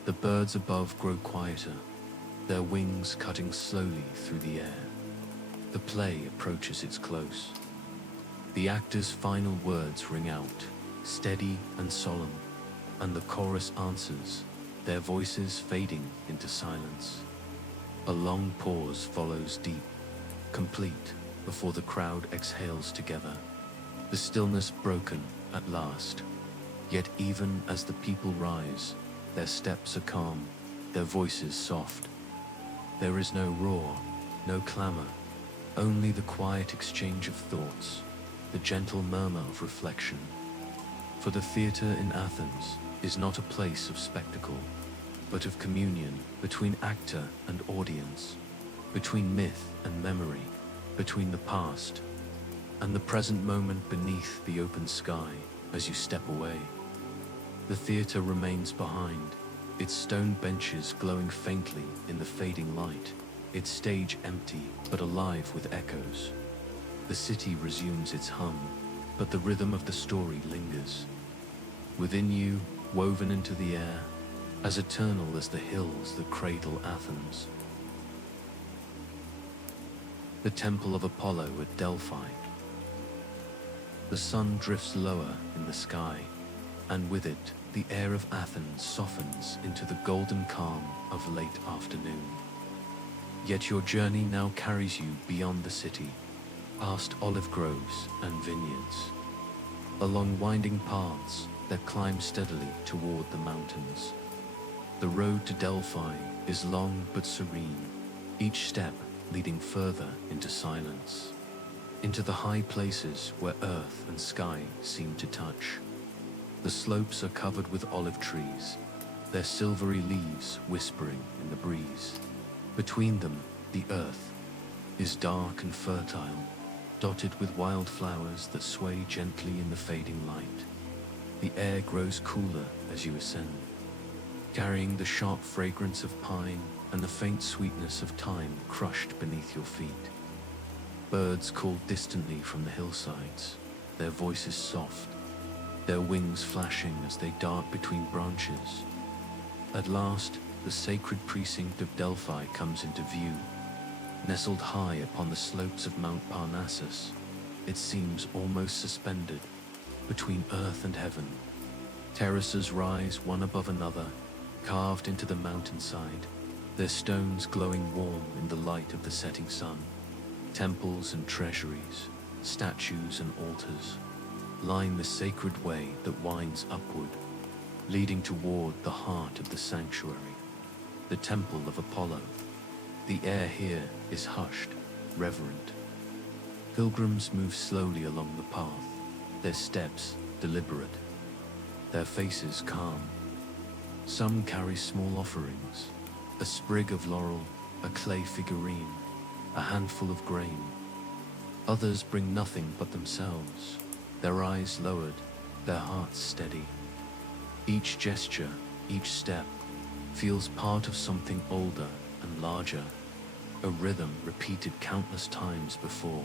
The birds above grow quieter, their wings cutting slowly through the air. The play approaches its close. The actors' final words ring out, steady and solemn, and the chorus answers, their voices fading into silence. A long pause follows deep, complete, before the crowd exhales together, the stillness broken at last. Yet even as the people rise, their steps are calm, their voices soft. There is no roar, no clamor, only the quiet exchange of thoughts, the gentle murmur of reflection. For the theater in Athens is not a place of spectacle, but of communion between actor and audience, between myth and memory, between the past and the present moment beneath the open sky as you step away. The theater remains behind, its stone benches glowing faintly in the fading light, its stage empty but alive with echoes. The city resumes its hum, but the rhythm of the story lingers. Within you, woven into the air, as eternal as the hills that cradle Athens. The Temple of Apollo at Delphi. The sun drifts lower in the sky, and with it, the air of Athens softens into the golden calm of late afternoon. Yet your journey now carries you beyond the city, past olive groves and vineyards, along winding paths that climb steadily toward the mountains. The road to Delphi is long but serene, each step leading further into silence, into the high places where earth and sky seem to touch. The slopes are covered with olive trees, their silvery leaves whispering in the breeze. Between them, the earth is dark and fertile, dotted with wildflowers that sway gently in the fading light. The air grows cooler as you ascend, carrying the sharp fragrance of pine and the faint sweetness of thyme crushed beneath your feet. Birds call distantly from the hillsides, their voices soft, their wings flashing as they dart between branches. At last, the sacred precinct of Delphi comes into view. Nestled high upon the slopes of Mount Parnassus, it seems almost suspended between earth and heaven. Terraces rise one above another, carved into the mountainside, their stones glowing warm in the light of the setting sun. Temples and treasuries, statues and altars, line the sacred way that winds upward, leading toward the heart of the sanctuary, the Temple of Apollo. The air here is hushed, reverent. Pilgrims move slowly along the path, their steps deliberate, their faces calm. Some carry small offerings, a sprig of laurel, a clay figurine, a handful of grain. Others bring nothing but themselves, their eyes lowered, their hearts steady. Each gesture, each step, feels part of something older and larger, a rhythm repeated countless times before.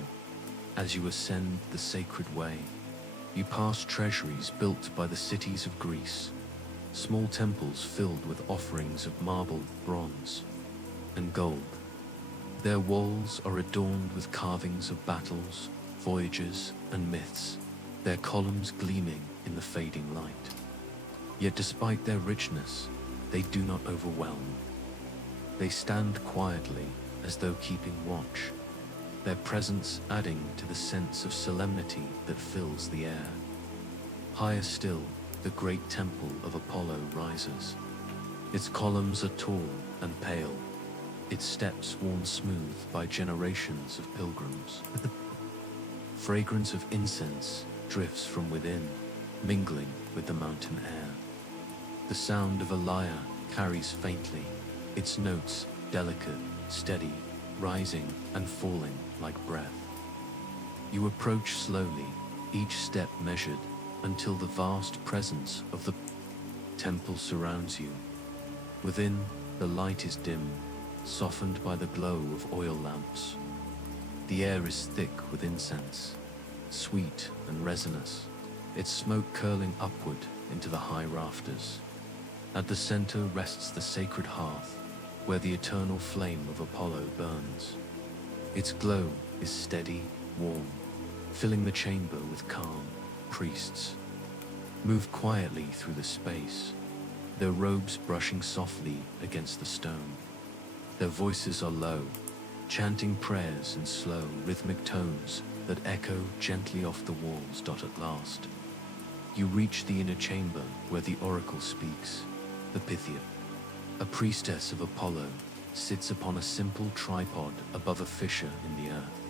As you ascend the sacred way, you pass treasuries built by the cities of Greece, small temples filled with offerings of marble, bronze, and gold. Their walls are adorned with carvings of battles, voyages, and myths, their columns gleaming in the fading light. Yet despite their richness, they do not overwhelm. They stand quietly as though keeping watch, their presence adding to the sense of solemnity that fills the air. Higher still, the great temple of Apollo rises. Its columns are tall and pale, its steps worn smooth by generations of pilgrims. Fragrance of incense drifts from within, mingling with the mountain air. The sound of a lyre carries faintly, its notes delicate, steady, rising and falling like breath. You approach slowly, each step measured, until the vast presence of the temple surrounds you. Within, the light is dim, softened by the glow of oil lamps. The air is thick with incense, sweet and resinous, its smoke curling upward into the high rafters. At the center rests the sacred hearth, where the eternal flame of Apollo burns. Its glow is steady, warm, filling the chamber with calm. Priests move quietly through the space, their robes brushing softly against the stone. Their voices are low, chanting prayers in slow, rhythmic tones that echo gently off the walls. At last, you reach the inner chamber where the oracle speaks. The Pythia, a priestess of Apollo, sits upon a simple tripod above a fissure in the earth.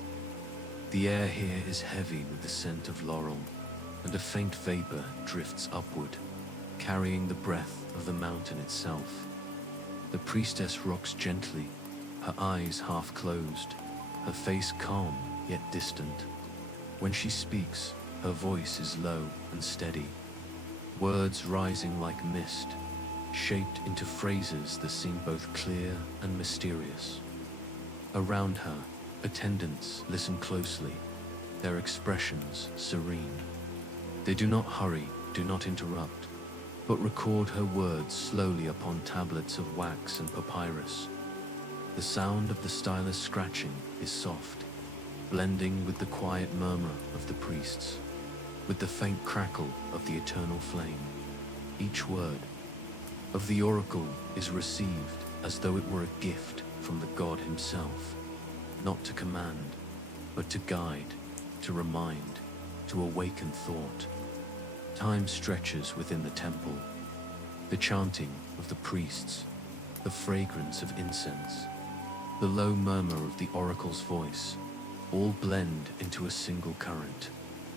The air here is heavy with the scent of laurel, and a faint vapor drifts upward, carrying the breath of the mountain itself. The priestess rocks gently, her eyes half closed, her face calm yet distant. When she speaks, her voice is low and steady, words rising like mist, shaped into phrases that seem both clear and mysterious. Around her, attendants listen closely, their expressions serene. They do not hurry, do not interrupt, but record her words slowly upon tablets of wax and papyrus. The sound of the stylus scratching is soft, blending with the quiet murmur of the priests, with the faint crackle of the eternal flame. Each word of the oracle is received as though it were a gift from the god himself, not to command, but to guide, to remind, to awaken thought. Time stretches within the temple, the chanting of the priests, the fragrance of incense, the low murmur of the oracle's voice, all blend into a single current,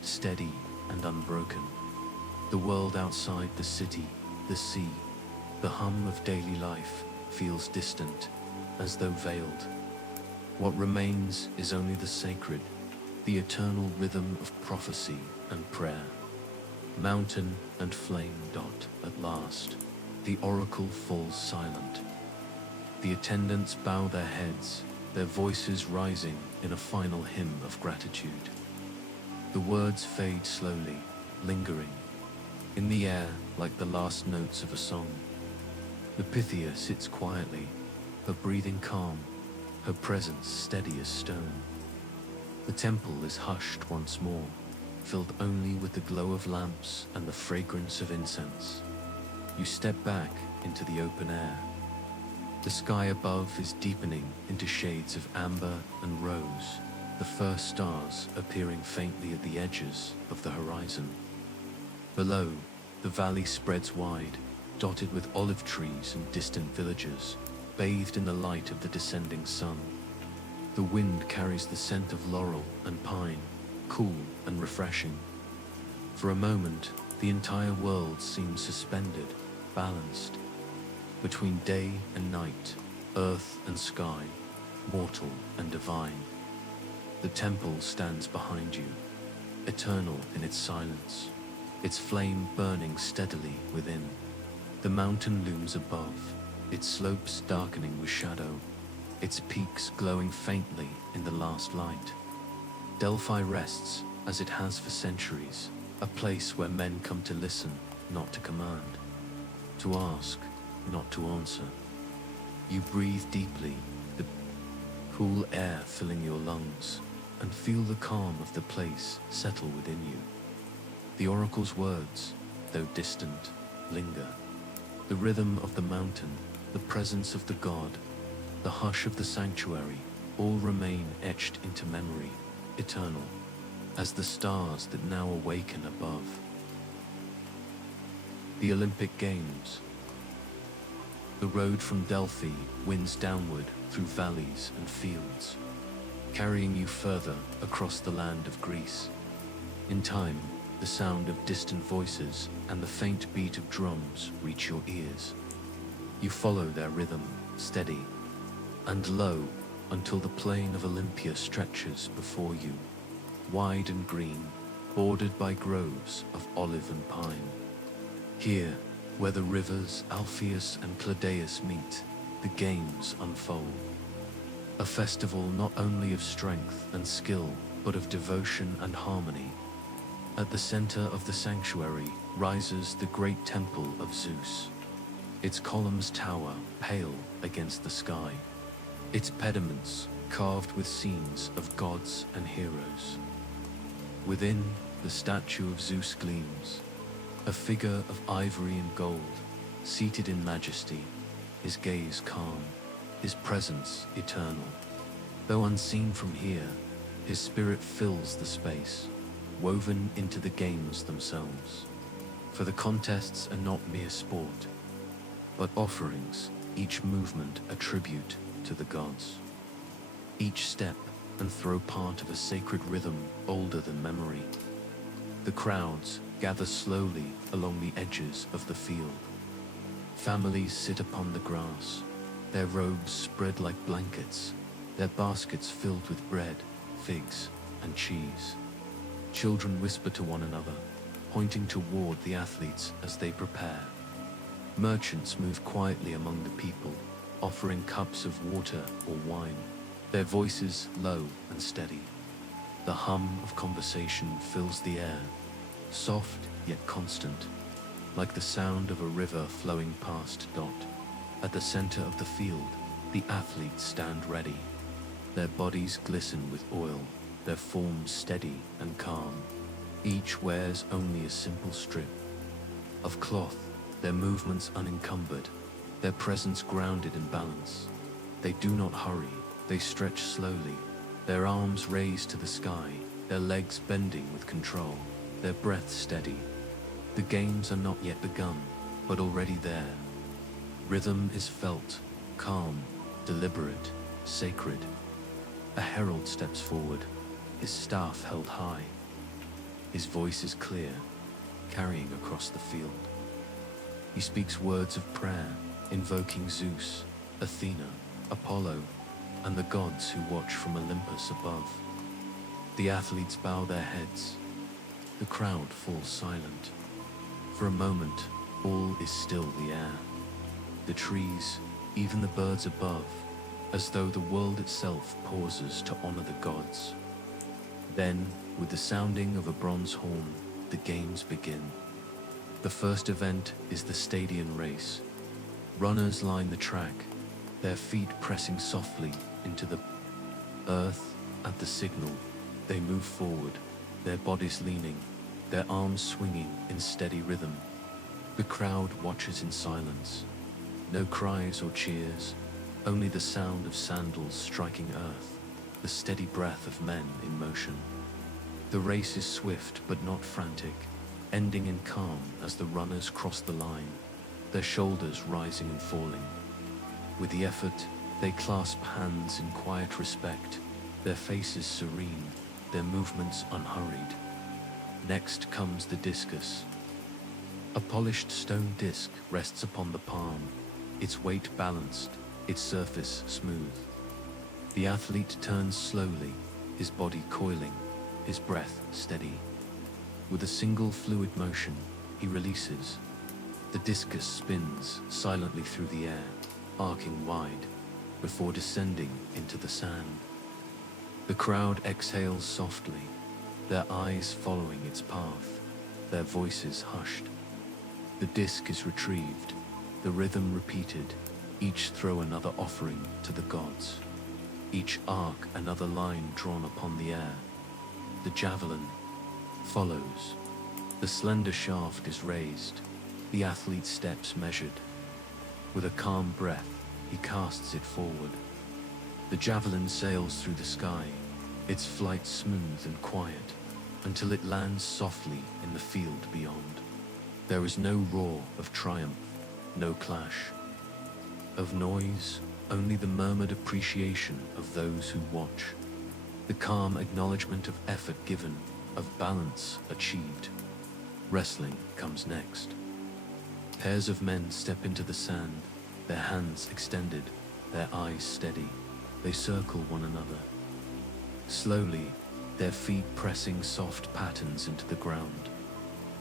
steady and unbroken. The world outside the city, the sea, the hum of daily life feels distant, as though veiled. What remains is only the sacred, the eternal rhythm of prophecy and prayer. Mountain and flame. At last, the oracle falls silent. The attendants bow their heads, their voices rising in a final hymn of gratitude. The words fade slowly, lingering in the air like the last notes of a song. The Pythia sits quietly, her breathing calm, her presence steady as stone. The temple is hushed once more, filled only with the glow of lamps and the fragrance of incense. You step back into the open air. The sky above is deepening into shades of amber and rose, the first stars appearing faintly at the edges of the horizon. Below, the valley spreads wide, dotted with olive trees and distant villages, bathed in the light of the descending sun. The wind carries the scent of laurel and pine, cool and refreshing. For a moment, the entire world seems suspended, balanced, between day and night, earth and sky, mortal and divine. The temple stands behind you, eternal in its silence, its flame burning steadily within. The mountain looms above, its slopes darkening with shadow, its peaks glowing faintly in the last light. Delphi rests, as it has for centuries, a place where men come to listen, not to command, to ask, not to answer. You breathe deeply, the cool air filling your lungs, and feel the calm of the place settle within you. The oracle's words, though distant, linger. The rhythm of the mountain, the presence of the god, the hush of the sanctuary, all remain etched into memory, eternal, as the stars that now awaken above. The Olympic Games. The road from Delphi winds downward through valleys and fields, carrying you further across the land of Greece. In time, the sound of distant voices and the faint beat of drums reach your ears. You follow their rhythm, steady and low, until the plain of Olympia stretches before you, wide and green, bordered by groves of olive and pine. Here, where the rivers Alpheus and Cladeus meet, the games unfold. A festival not only of strength and skill, but of devotion and harmony. At the center of the sanctuary rises the great temple of Zeus. Its columns tower pale against the sky, its pediments carved with scenes of gods and heroes. Within, the statue of Zeus gleams, a figure of ivory and gold, seated in majesty, his gaze calm, his presence eternal. Though unseen from here, his spirit fills the space, woven into the games themselves. For the contests are not mere sport, but offerings, each movement a tribute to the gods. Each step and throw part of a sacred rhythm older than memory. The crowds gather slowly along the edges of the field. Families sit upon the grass, their robes spread like blankets, their baskets filled with bread, figs, and cheese. Children whisper to one another, pointing toward the athletes as they prepare. Merchants move quietly among the people, offering cups of water or wine, their voices low and steady. The hum of conversation fills the air, soft yet constant, like the sound of a river flowing past. At the center of the field, the athletes stand ready. Their bodies glisten with oil, their forms steady and calm. Each wears only a simple strip of cloth, their movements unencumbered, their presence grounded in balance. They do not hurry, they stretch slowly, their arms raised to the sky, their legs bending with control, their breath steady. The games are not yet begun, but already there. Rhythm is felt, calm, deliberate, sacred. A herald steps forward, his staff held high. His voice is clear, carrying across the field. He speaks words of prayer, invoking Zeus, Athena, Apollo, and the gods who watch from Olympus above. The athletes bow their heads. The crowd falls silent. For a moment, all is still the air. The trees, even the birds above, as though the world itself pauses to honor the gods. Then, with the sounding of a bronze horn, the games begin. The first event is the stadium race. Runners line the track, their feet pressing softly into the earth. At the signal, they move forward, their bodies leaning, their arms swinging in steady rhythm. The crowd watches in silence. No cries or cheers, only the sound of sandals striking earth, the steady breath of men in motion. The race is swift but not frantic, ending in calm as the runners cross the line, their shoulders rising and falling. With the effort, they clasp hands in quiet respect, their faces serene, their movements unhurried. Next comes the discus. A polished stone disc rests upon the palm, its weight balanced, its surface smooth. The athlete turns slowly, his body coiling, his breath steady. With a single fluid motion, he releases. The discus spins silently through the air, arcing wide, before descending into the sand. The crowd exhales softly, their eyes following its path, their voices hushed. The disc is retrieved, the rhythm repeated, each throw another offering to the gods. Each arc another line drawn upon the air. The javelin follows. The slender shaft is raised, the athlete's steps measured. With a calm breath, he casts it forward. The javelin sails through the sky, its flight smooth and quiet, until it lands softly in the field beyond. There is no roar of triumph, no clash of noise, only the murmured appreciation of those who watch, the calm acknowledgement of effort given, of balance achieved. Wrestling comes next. Pairs of men step into the sand, their hands extended, their eyes steady. They circle one another. Slowly, their feet pressing soft patterns into the ground.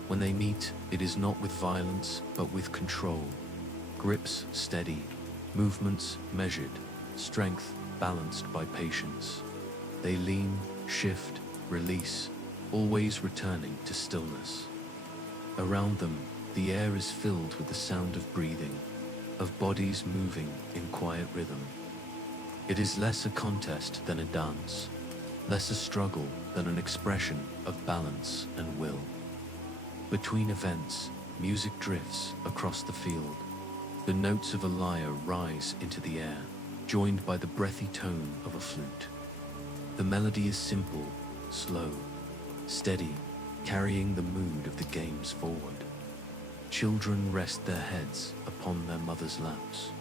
When they meet, it is not with violence, but with control. Grips steady, movements measured, strength balanced by patience. They lean, shift, release, always returning to stillness. Around them, the air is filled with the sound of breathing, of bodies moving in quiet rhythm. It is less a contest than a dance, less a struggle than an expression of balance and will. Between events, music drifts across the field. The notes of a lyre rise into the air, joined by the breathy tone of a flute. The melody is simple, slow, steady, carrying the mood of the games forward. Children rest their heads upon their mothers' laps.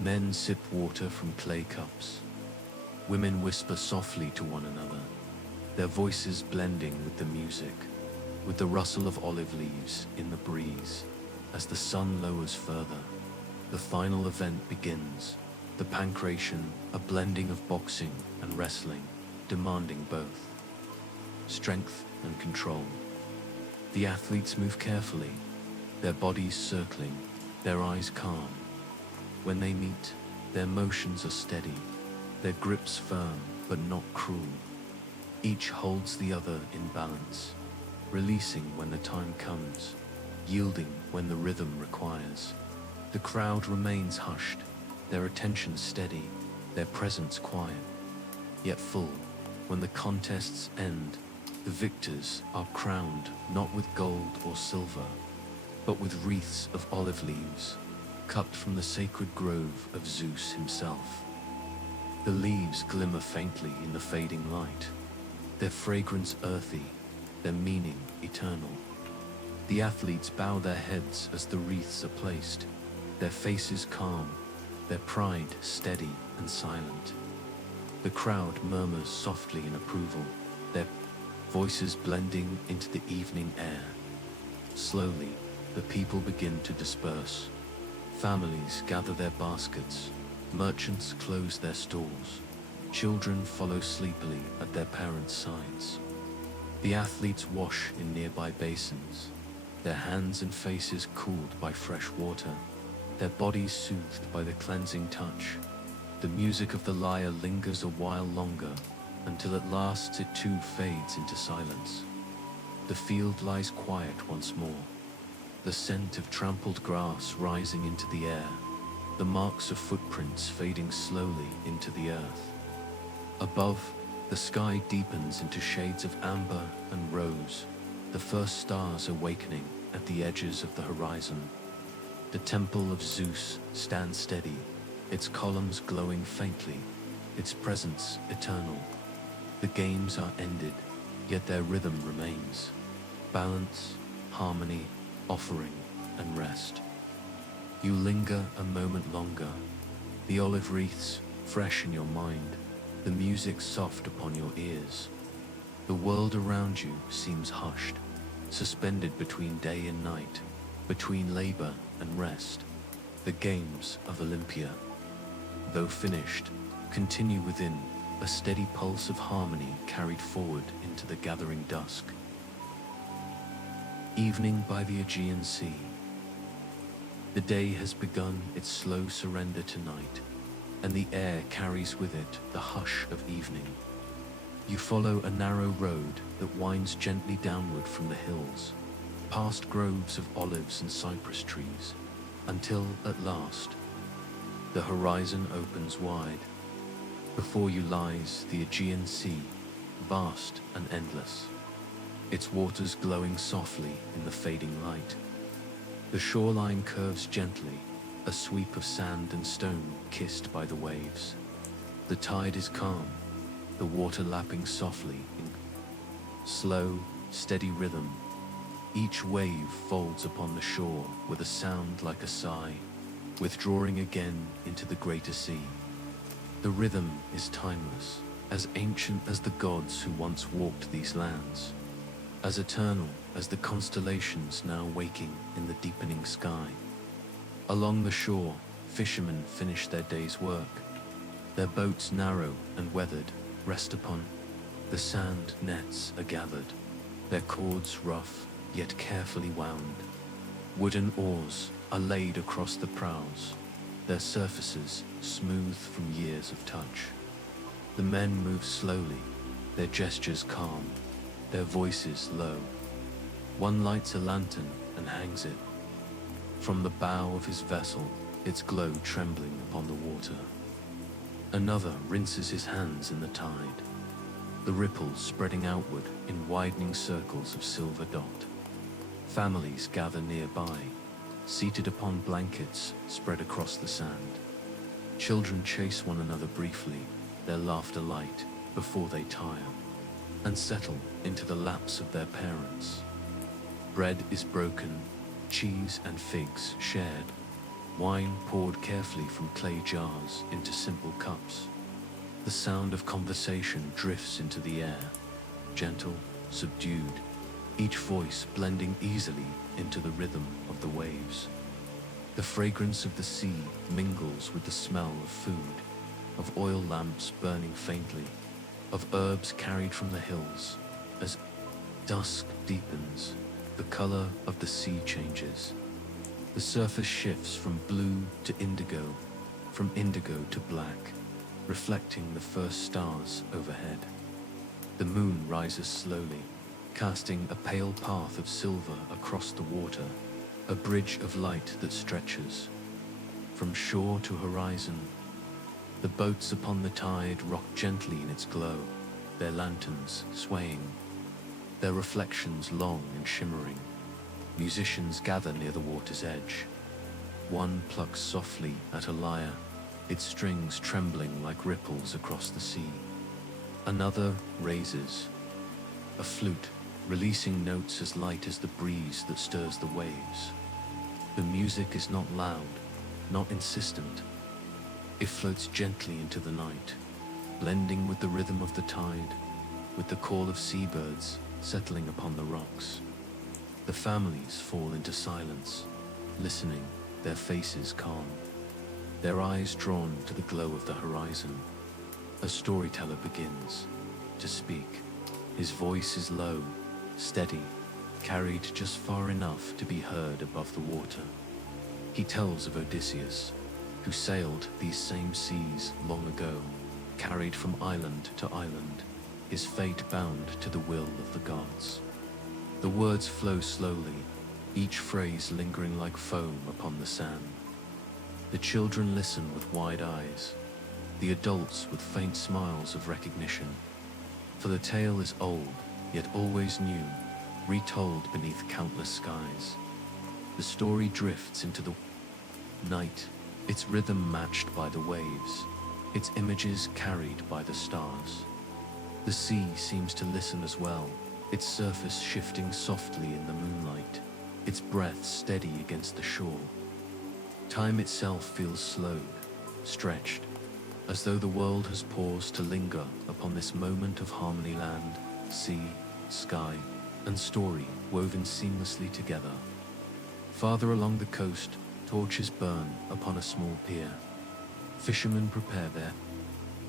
Men sip water from clay cups. Women whisper softly to one another, their voices blending with the music, with the rustle of olive leaves in the breeze. As the sun lowers further, the final event begins, the pancration, a blending of boxing and wrestling, demanding both strength and control. The athletes move carefully, their bodies circling, their eyes calm. When they meet, their motions are steady, their grips firm but not cruel. Each holds the other in balance, releasing when the time comes, yielding when the rhythm requires. The crowd remains hushed, their attention steady, their presence quiet, yet full. When the contests end, the victors are crowned not with gold or silver, but with wreaths of olive leaves, cut from the sacred grove of Zeus himself. The leaves glimmer faintly in the fading light, their fragrance earthy, their meaning eternal. The athletes bow their heads as the wreaths are placed, their faces calm, their pride steady and silent. The crowd murmurs softly in approval, their voices blending into the evening air. Slowly, the people begin to disperse. Families gather their baskets, merchants close their stores, children follow sleepily at their parents' sides. The athletes wash in nearby basins, their hands and faces cooled by fresh water, their bodies soothed by the cleansing touch. The music of the lyre lingers a while longer, until at last it too fades into silence. The field lies quiet once more, the scent of trampled grass rising into the air, the marks of footprints fading slowly into the earth. Above, the sky deepens into shades of amber and rose, the first stars awakening at the edges of the horizon. The temple of Zeus stands steady, its columns glowing faintly, its presence eternal. The games are ended, yet their rhythm remains. Balance, harmony, offering, and rest. You linger a moment longer, the olive wreaths fresh in your mind, the music soft upon your ears. The world around you seems hushed, suspended between day and night, between labor and rest. The games of Olympia, though finished, continue within, a steady pulse of harmony carried forward into the gathering dusk. Evening by the Aegean Sea. The day has begun its slow surrender to night, and the air carries with it the hush of evening. You follow a narrow road that winds gently downward from the hills, past groves of olives and cypress trees, until, at last, the horizon opens wide. Before you lies the Aegean Sea, vast and endless, its waters glowing softly in the fading light. The shoreline curves gently, a sweep of sand and stone kissed by the waves. The tide is calm, the water lapping softly in slow, steady rhythm. Each wave folds upon the shore with a sound like a sigh, withdrawing again into the greater sea. The rhythm is timeless, as ancient as the gods who once walked these lands, as eternal as the constellations now waking in the deepening sky. Along the shore, fishermen finish their day's work. Their boats narrow and weathered rest upon the sand. Nets are gathered, their cords rough yet carefully wound. Wooden oars are laid across the prows, their surfaces smooth from years of touch. The men move slowly, their gestures calm, their voices low. One lights a lantern and hangs it from the bow of his vessel, its glow trembling upon the water. Another rinses his hands in the tide, the ripples spreading outward in widening circles of silver dot. Families gather nearby, seated upon blankets spread across the sand. Children chase one another briefly, their laughter light, before they tire and settle into the laps of their parents. Bread is broken, cheese and figs shared, wine poured carefully from clay jars into simple cups. The sound of conversation drifts into the air, gentle, subdued, each voice blending easily into the rhythm of the waves. The fragrance of the sea mingles with the smell of food, of oil lamps burning faintly, of herbs carried from the hills. As dusk deepens, the color of the sea changes. The surface shifts from blue to indigo, from indigo to black, reflecting the first stars overhead. The moon rises slowly, casting a pale path of silver across the water, a bridge of light that stretches from shore to horizon. The boats upon the tide rock gently in its glow, their lanterns swaying, their reflections long and shimmering. Musicians gather near the water's edge. One plucks softly at a lyre, its strings trembling like ripples across the sea. Another raises a flute, releasing notes as light as the breeze that stirs the waves. The music is not loud, not insistent. It floats gently into the night, blending with the rhythm of the tide, with the call of seabirds settling upon the rocks. The families fall into silence, listening, their faces calm, their eyes drawn to the glow of the horizon. A storyteller begins to speak. His voice is low, steady, carried just far enough to be heard above the water. He tells of Odysseus, who sailed these same seas long ago, carried from island to island, his fate bound to the will of the gods. The words flow slowly, each phrase lingering like foam upon the sand. The children listen with wide eyes, the adults with faint smiles of recognition. For the tale is old, yet always new, retold beneath countless skies. The story drifts into the night, its rhythm matched by the waves, its images carried by the stars. The sea seems to listen as well, its surface shifting softly in the moonlight, its breath steady against the shore. Time itself feels slowed, stretched, as though the world has paused to linger upon this moment of harmony. Land, sea, sky, and story woven seamlessly together. Farther along the coast, torches burn upon a small pier. Fishermen prepare their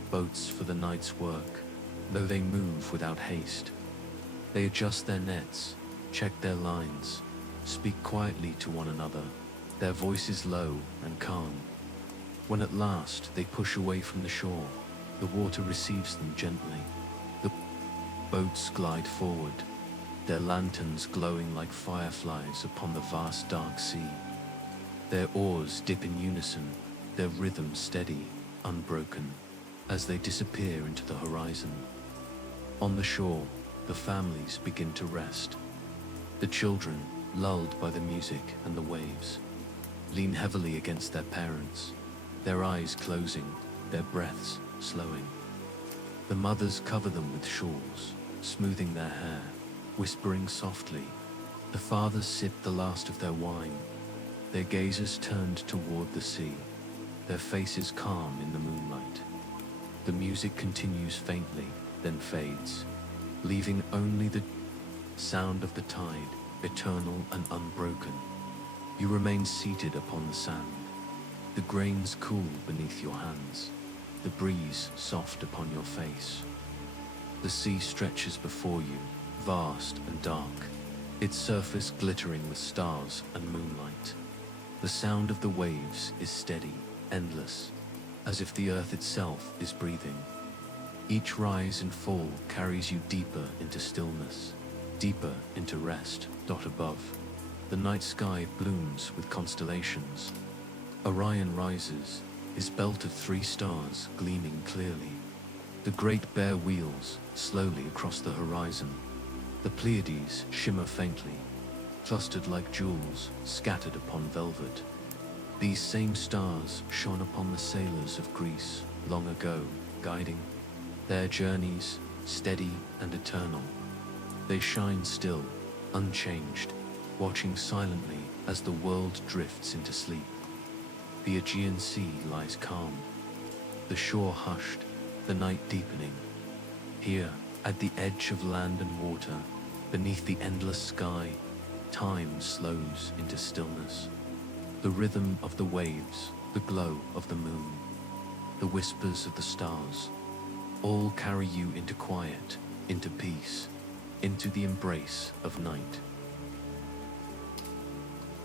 boats for the night's work, though they move without haste. They adjust their nets, check their lines, speak quietly to one another, their voices low and calm. When at last they push away from the shore, the water receives them gently. The boats glide forward, their lanterns glowing like fireflies upon the vast dark sea. Their oars dip in unison, their rhythm steady, unbroken, as they disappear into the horizon. On the shore, the families begin to rest. The children, lulled by the music and the waves, lean heavily against their parents, their eyes closing, their breaths slowing. The mothers cover them with shawls, smoothing their hair, whispering softly. The fathers sip the last of their wine, their gazes turned toward the sea, their faces calm in the moonlight. The music continues faintly, then fades, leaving only the sound of the tide, eternal and unbroken. You remain seated upon the sand, the grains cool beneath your hands, the breeze soft upon your face. The sea stretches before you, vast and dark, its surface glittering with stars and moonlight. The sound of the waves is steady, endless, as if the earth itself is breathing. Each rise and fall carries you deeper into stillness, deeper into rest. Above, the night sky blooms with constellations. Orion rises, his belt of 3 stars gleaming clearly. The great bear wheels slowly across the horizon. The Pleiades shimmer faintly, clustered like jewels scattered upon velvet. These same stars shone upon the sailors of Greece long ago, guiding their journeys, steady and eternal. They shine still, unchanged, watching silently as the world drifts into sleep. The Aegean Sea lies calm, the shore hushed, the night deepening. Here, at the edge of land and water, beneath the endless sky, time slows into stillness. The rhythm of the waves, the glow of the moon, the whispers of the stars, all carry you into quiet, into peace, into the embrace of night.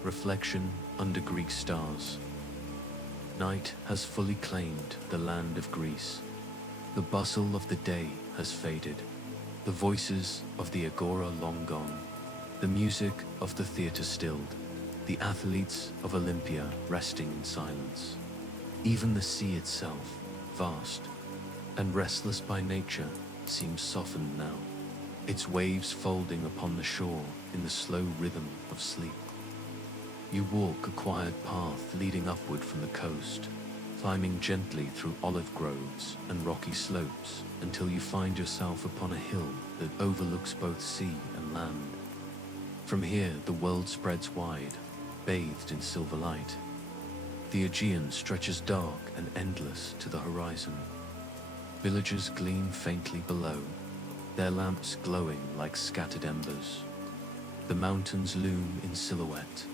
Reflection under Greek stars. Night has fully claimed the land of Greece. The bustle of the day has faded, the voices of the Agora long gone, the music of the theatre stilled, the athletes of Olympia resting in silence. Even the sea itself, vast and restless by nature, seems softened now, its waves folding upon the shore in the slow rhythm of sleep. You walk a quiet path leading upward from the coast, climbing gently through olive groves and rocky slopes until you find yourself upon a hill that overlooks both sea and land. From here, the world spreads wide, bathed in silver light. The Aegean stretches dark and endless to the horizon. Villages gleam faintly below, their lamps glowing like scattered embers. The mountains loom in silhouette,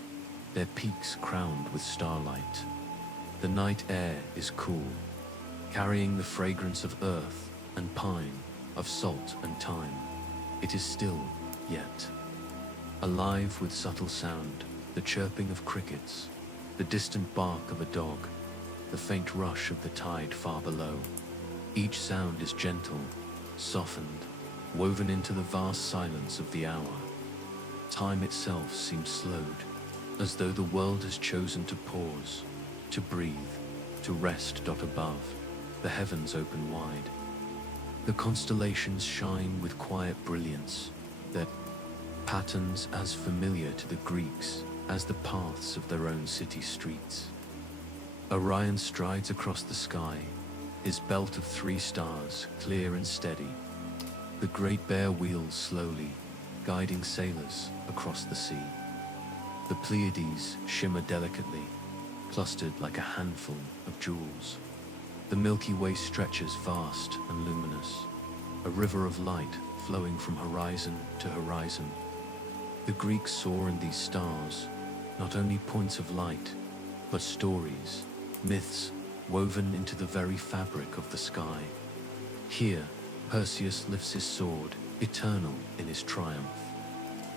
their peaks crowned with starlight. The night air is cool, carrying the fragrance of earth and pine, of salt and thyme. It is still, yet alive with subtle sound, the chirping of crickets, the distant bark of a dog, the faint rush of the tide far below. Each sound is gentle, softened, woven into the vast silence of the hour. Time itself seems slowed, as though the world has chosen to pause, to breathe, to rest. Above, the heavens open wide. The constellations shine with quiet brilliance, their patterns as familiar to the Greeks as the paths of their own city streets. Orion strides across the sky, his belt of 3 stars clear and steady. The great bear wheels slowly, guiding sailors across the sea. The Pleiades shimmer delicately, clustered like a handful of jewels. The Milky Way stretches vast and luminous, a river of light flowing from horizon to horizon. The Greeks saw in these stars not only points of light, but stories, myths woven into the very fabric of the sky. Here, Perseus lifts his sword, eternal in his triumph.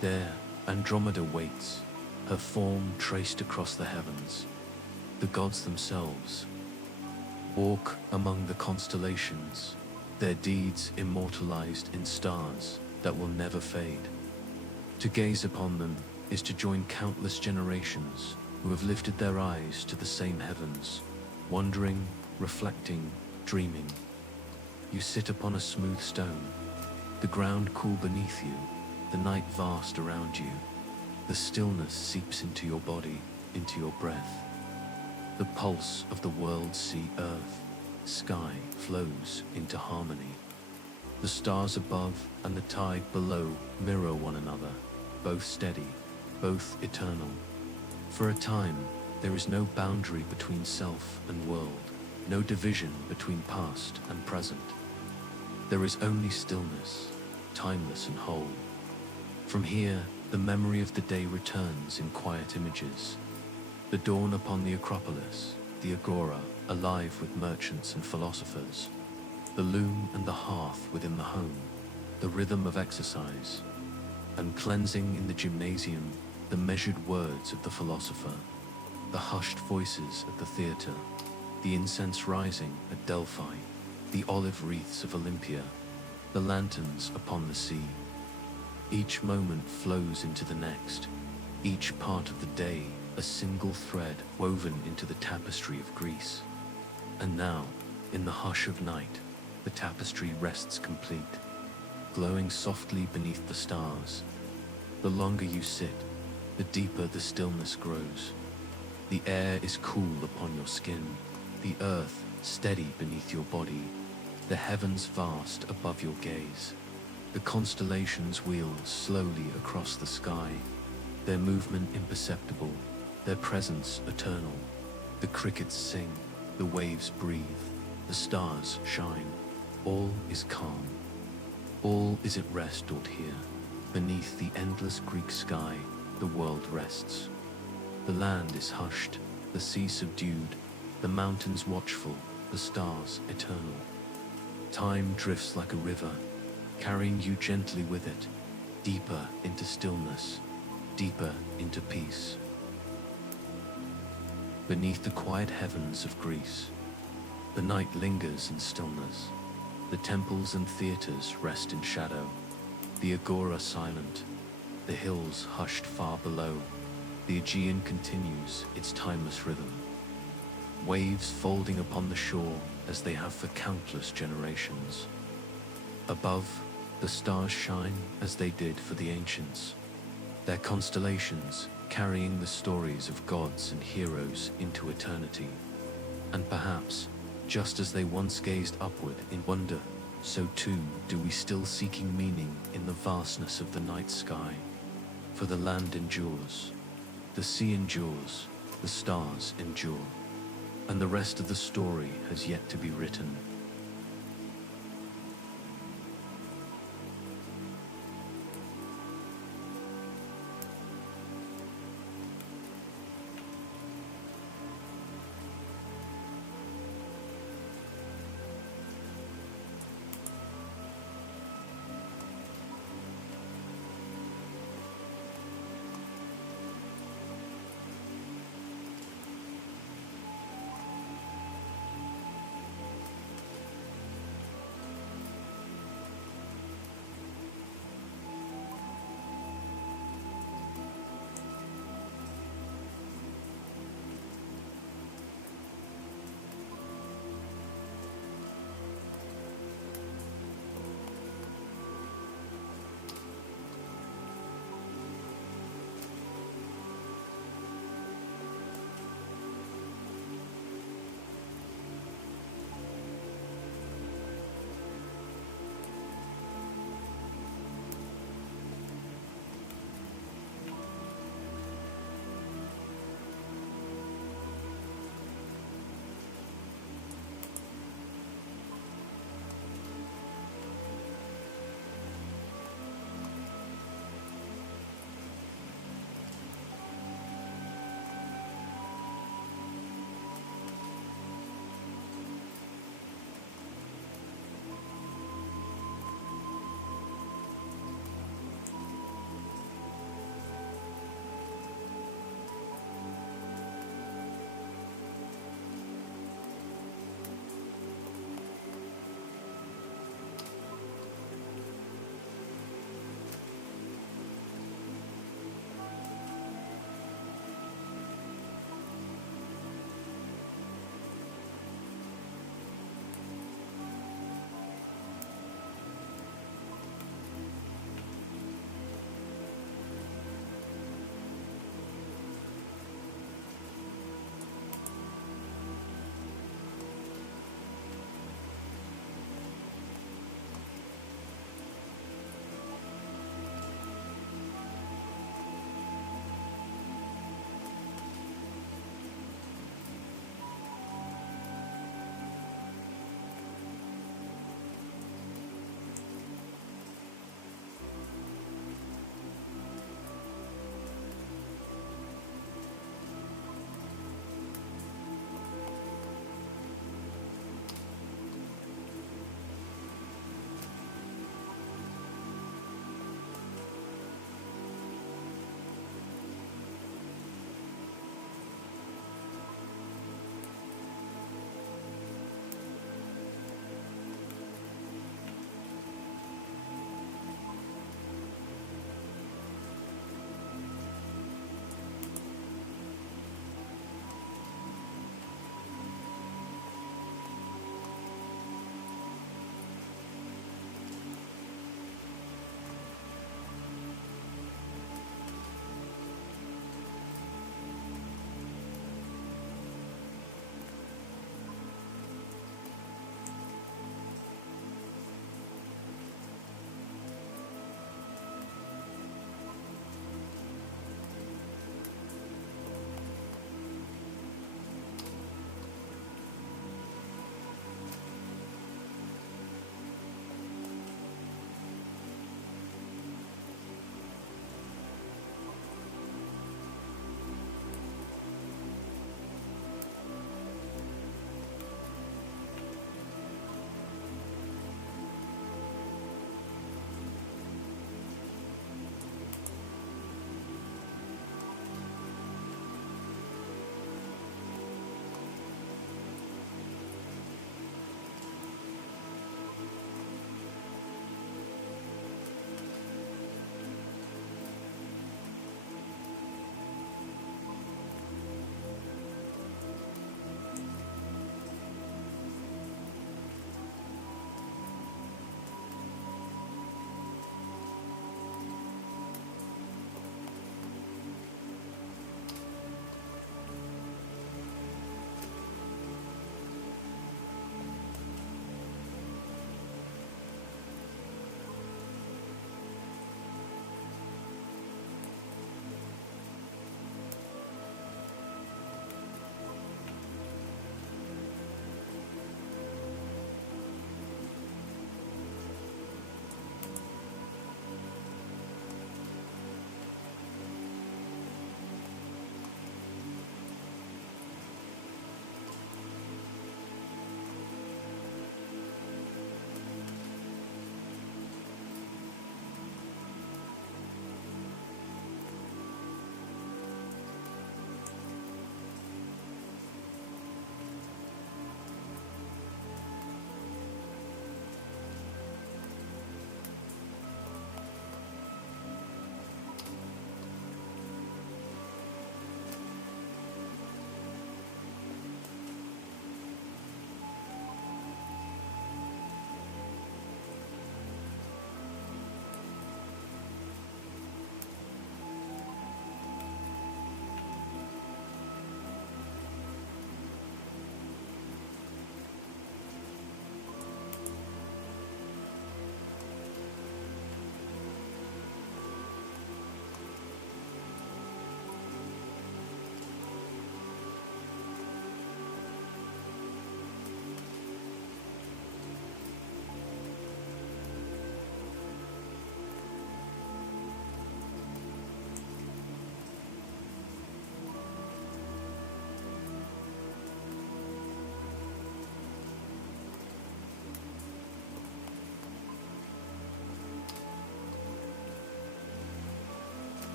There, Andromeda waits, her form traced across the heavens. The gods themselves walk among the constellations, their deeds immortalized in stars that will never fade. To gaze upon them is to join countless generations who have lifted their eyes to the same heavens, wondering, reflecting, dreaming. You sit upon a smooth stone, the ground cool beneath you, the night vast around you. The stillness seeps into your body, into your breath. The pulse of the world, sea, earth, sky flows into harmony. The stars above and the tide below mirror one another, both steady, both eternal. For a time, there is no boundary between self and world, no division between past and present. There is only stillness, timeless and whole. From here, the memory of the day returns in quiet images. The dawn upon the Acropolis, the Agora, alive with merchants and philosophers. The loom and the hearth within the home, the rhythm of exercise. And cleansing in the gymnasium, the measured words of the philosopher. The hushed voices at the theatre, the incense rising at Delphi. the olive wreaths of Olympia, the lanterns upon the sea. Each moment flows into the next, each part of the day a single thread woven into the tapestry of Greece. And now, in the hush of night, the tapestry rests complete, glowing softly beneath the stars. The longer you sit, the deeper the stillness grows. The air is cool upon your skin, the earth steady beneath your body, the heavens vast above your gaze. The constellations wheel slowly across the sky, their movement imperceptible, their presence eternal. The crickets sing, the waves breathe, the stars shine. All is calm. All is at rest out here. Beneath the endless Greek sky, the world rests. The land is hushed, the sea subdued, the mountains watchful, the stars eternal. Time drifts like a river, carrying you gently with it, deeper into stillness, deeper into peace. Beneath the quiet heavens of Greece, the night lingers in stillness. The temples and theaters rest in shadow, the Agora silent, the hills hushed far below. The Aegean continues its timeless rhythm, waves folding upon the shore as they have for countless generations. Above, the stars shine as they did for the ancients, their constellations carrying the stories of gods and heroes into eternity. And perhaps, just as they once gazed upward in wonder, so too do we still seeking meaning in the vastness of the night sky. For the land endures, the sea endures, the stars endure, and the rest of the story has yet to be written.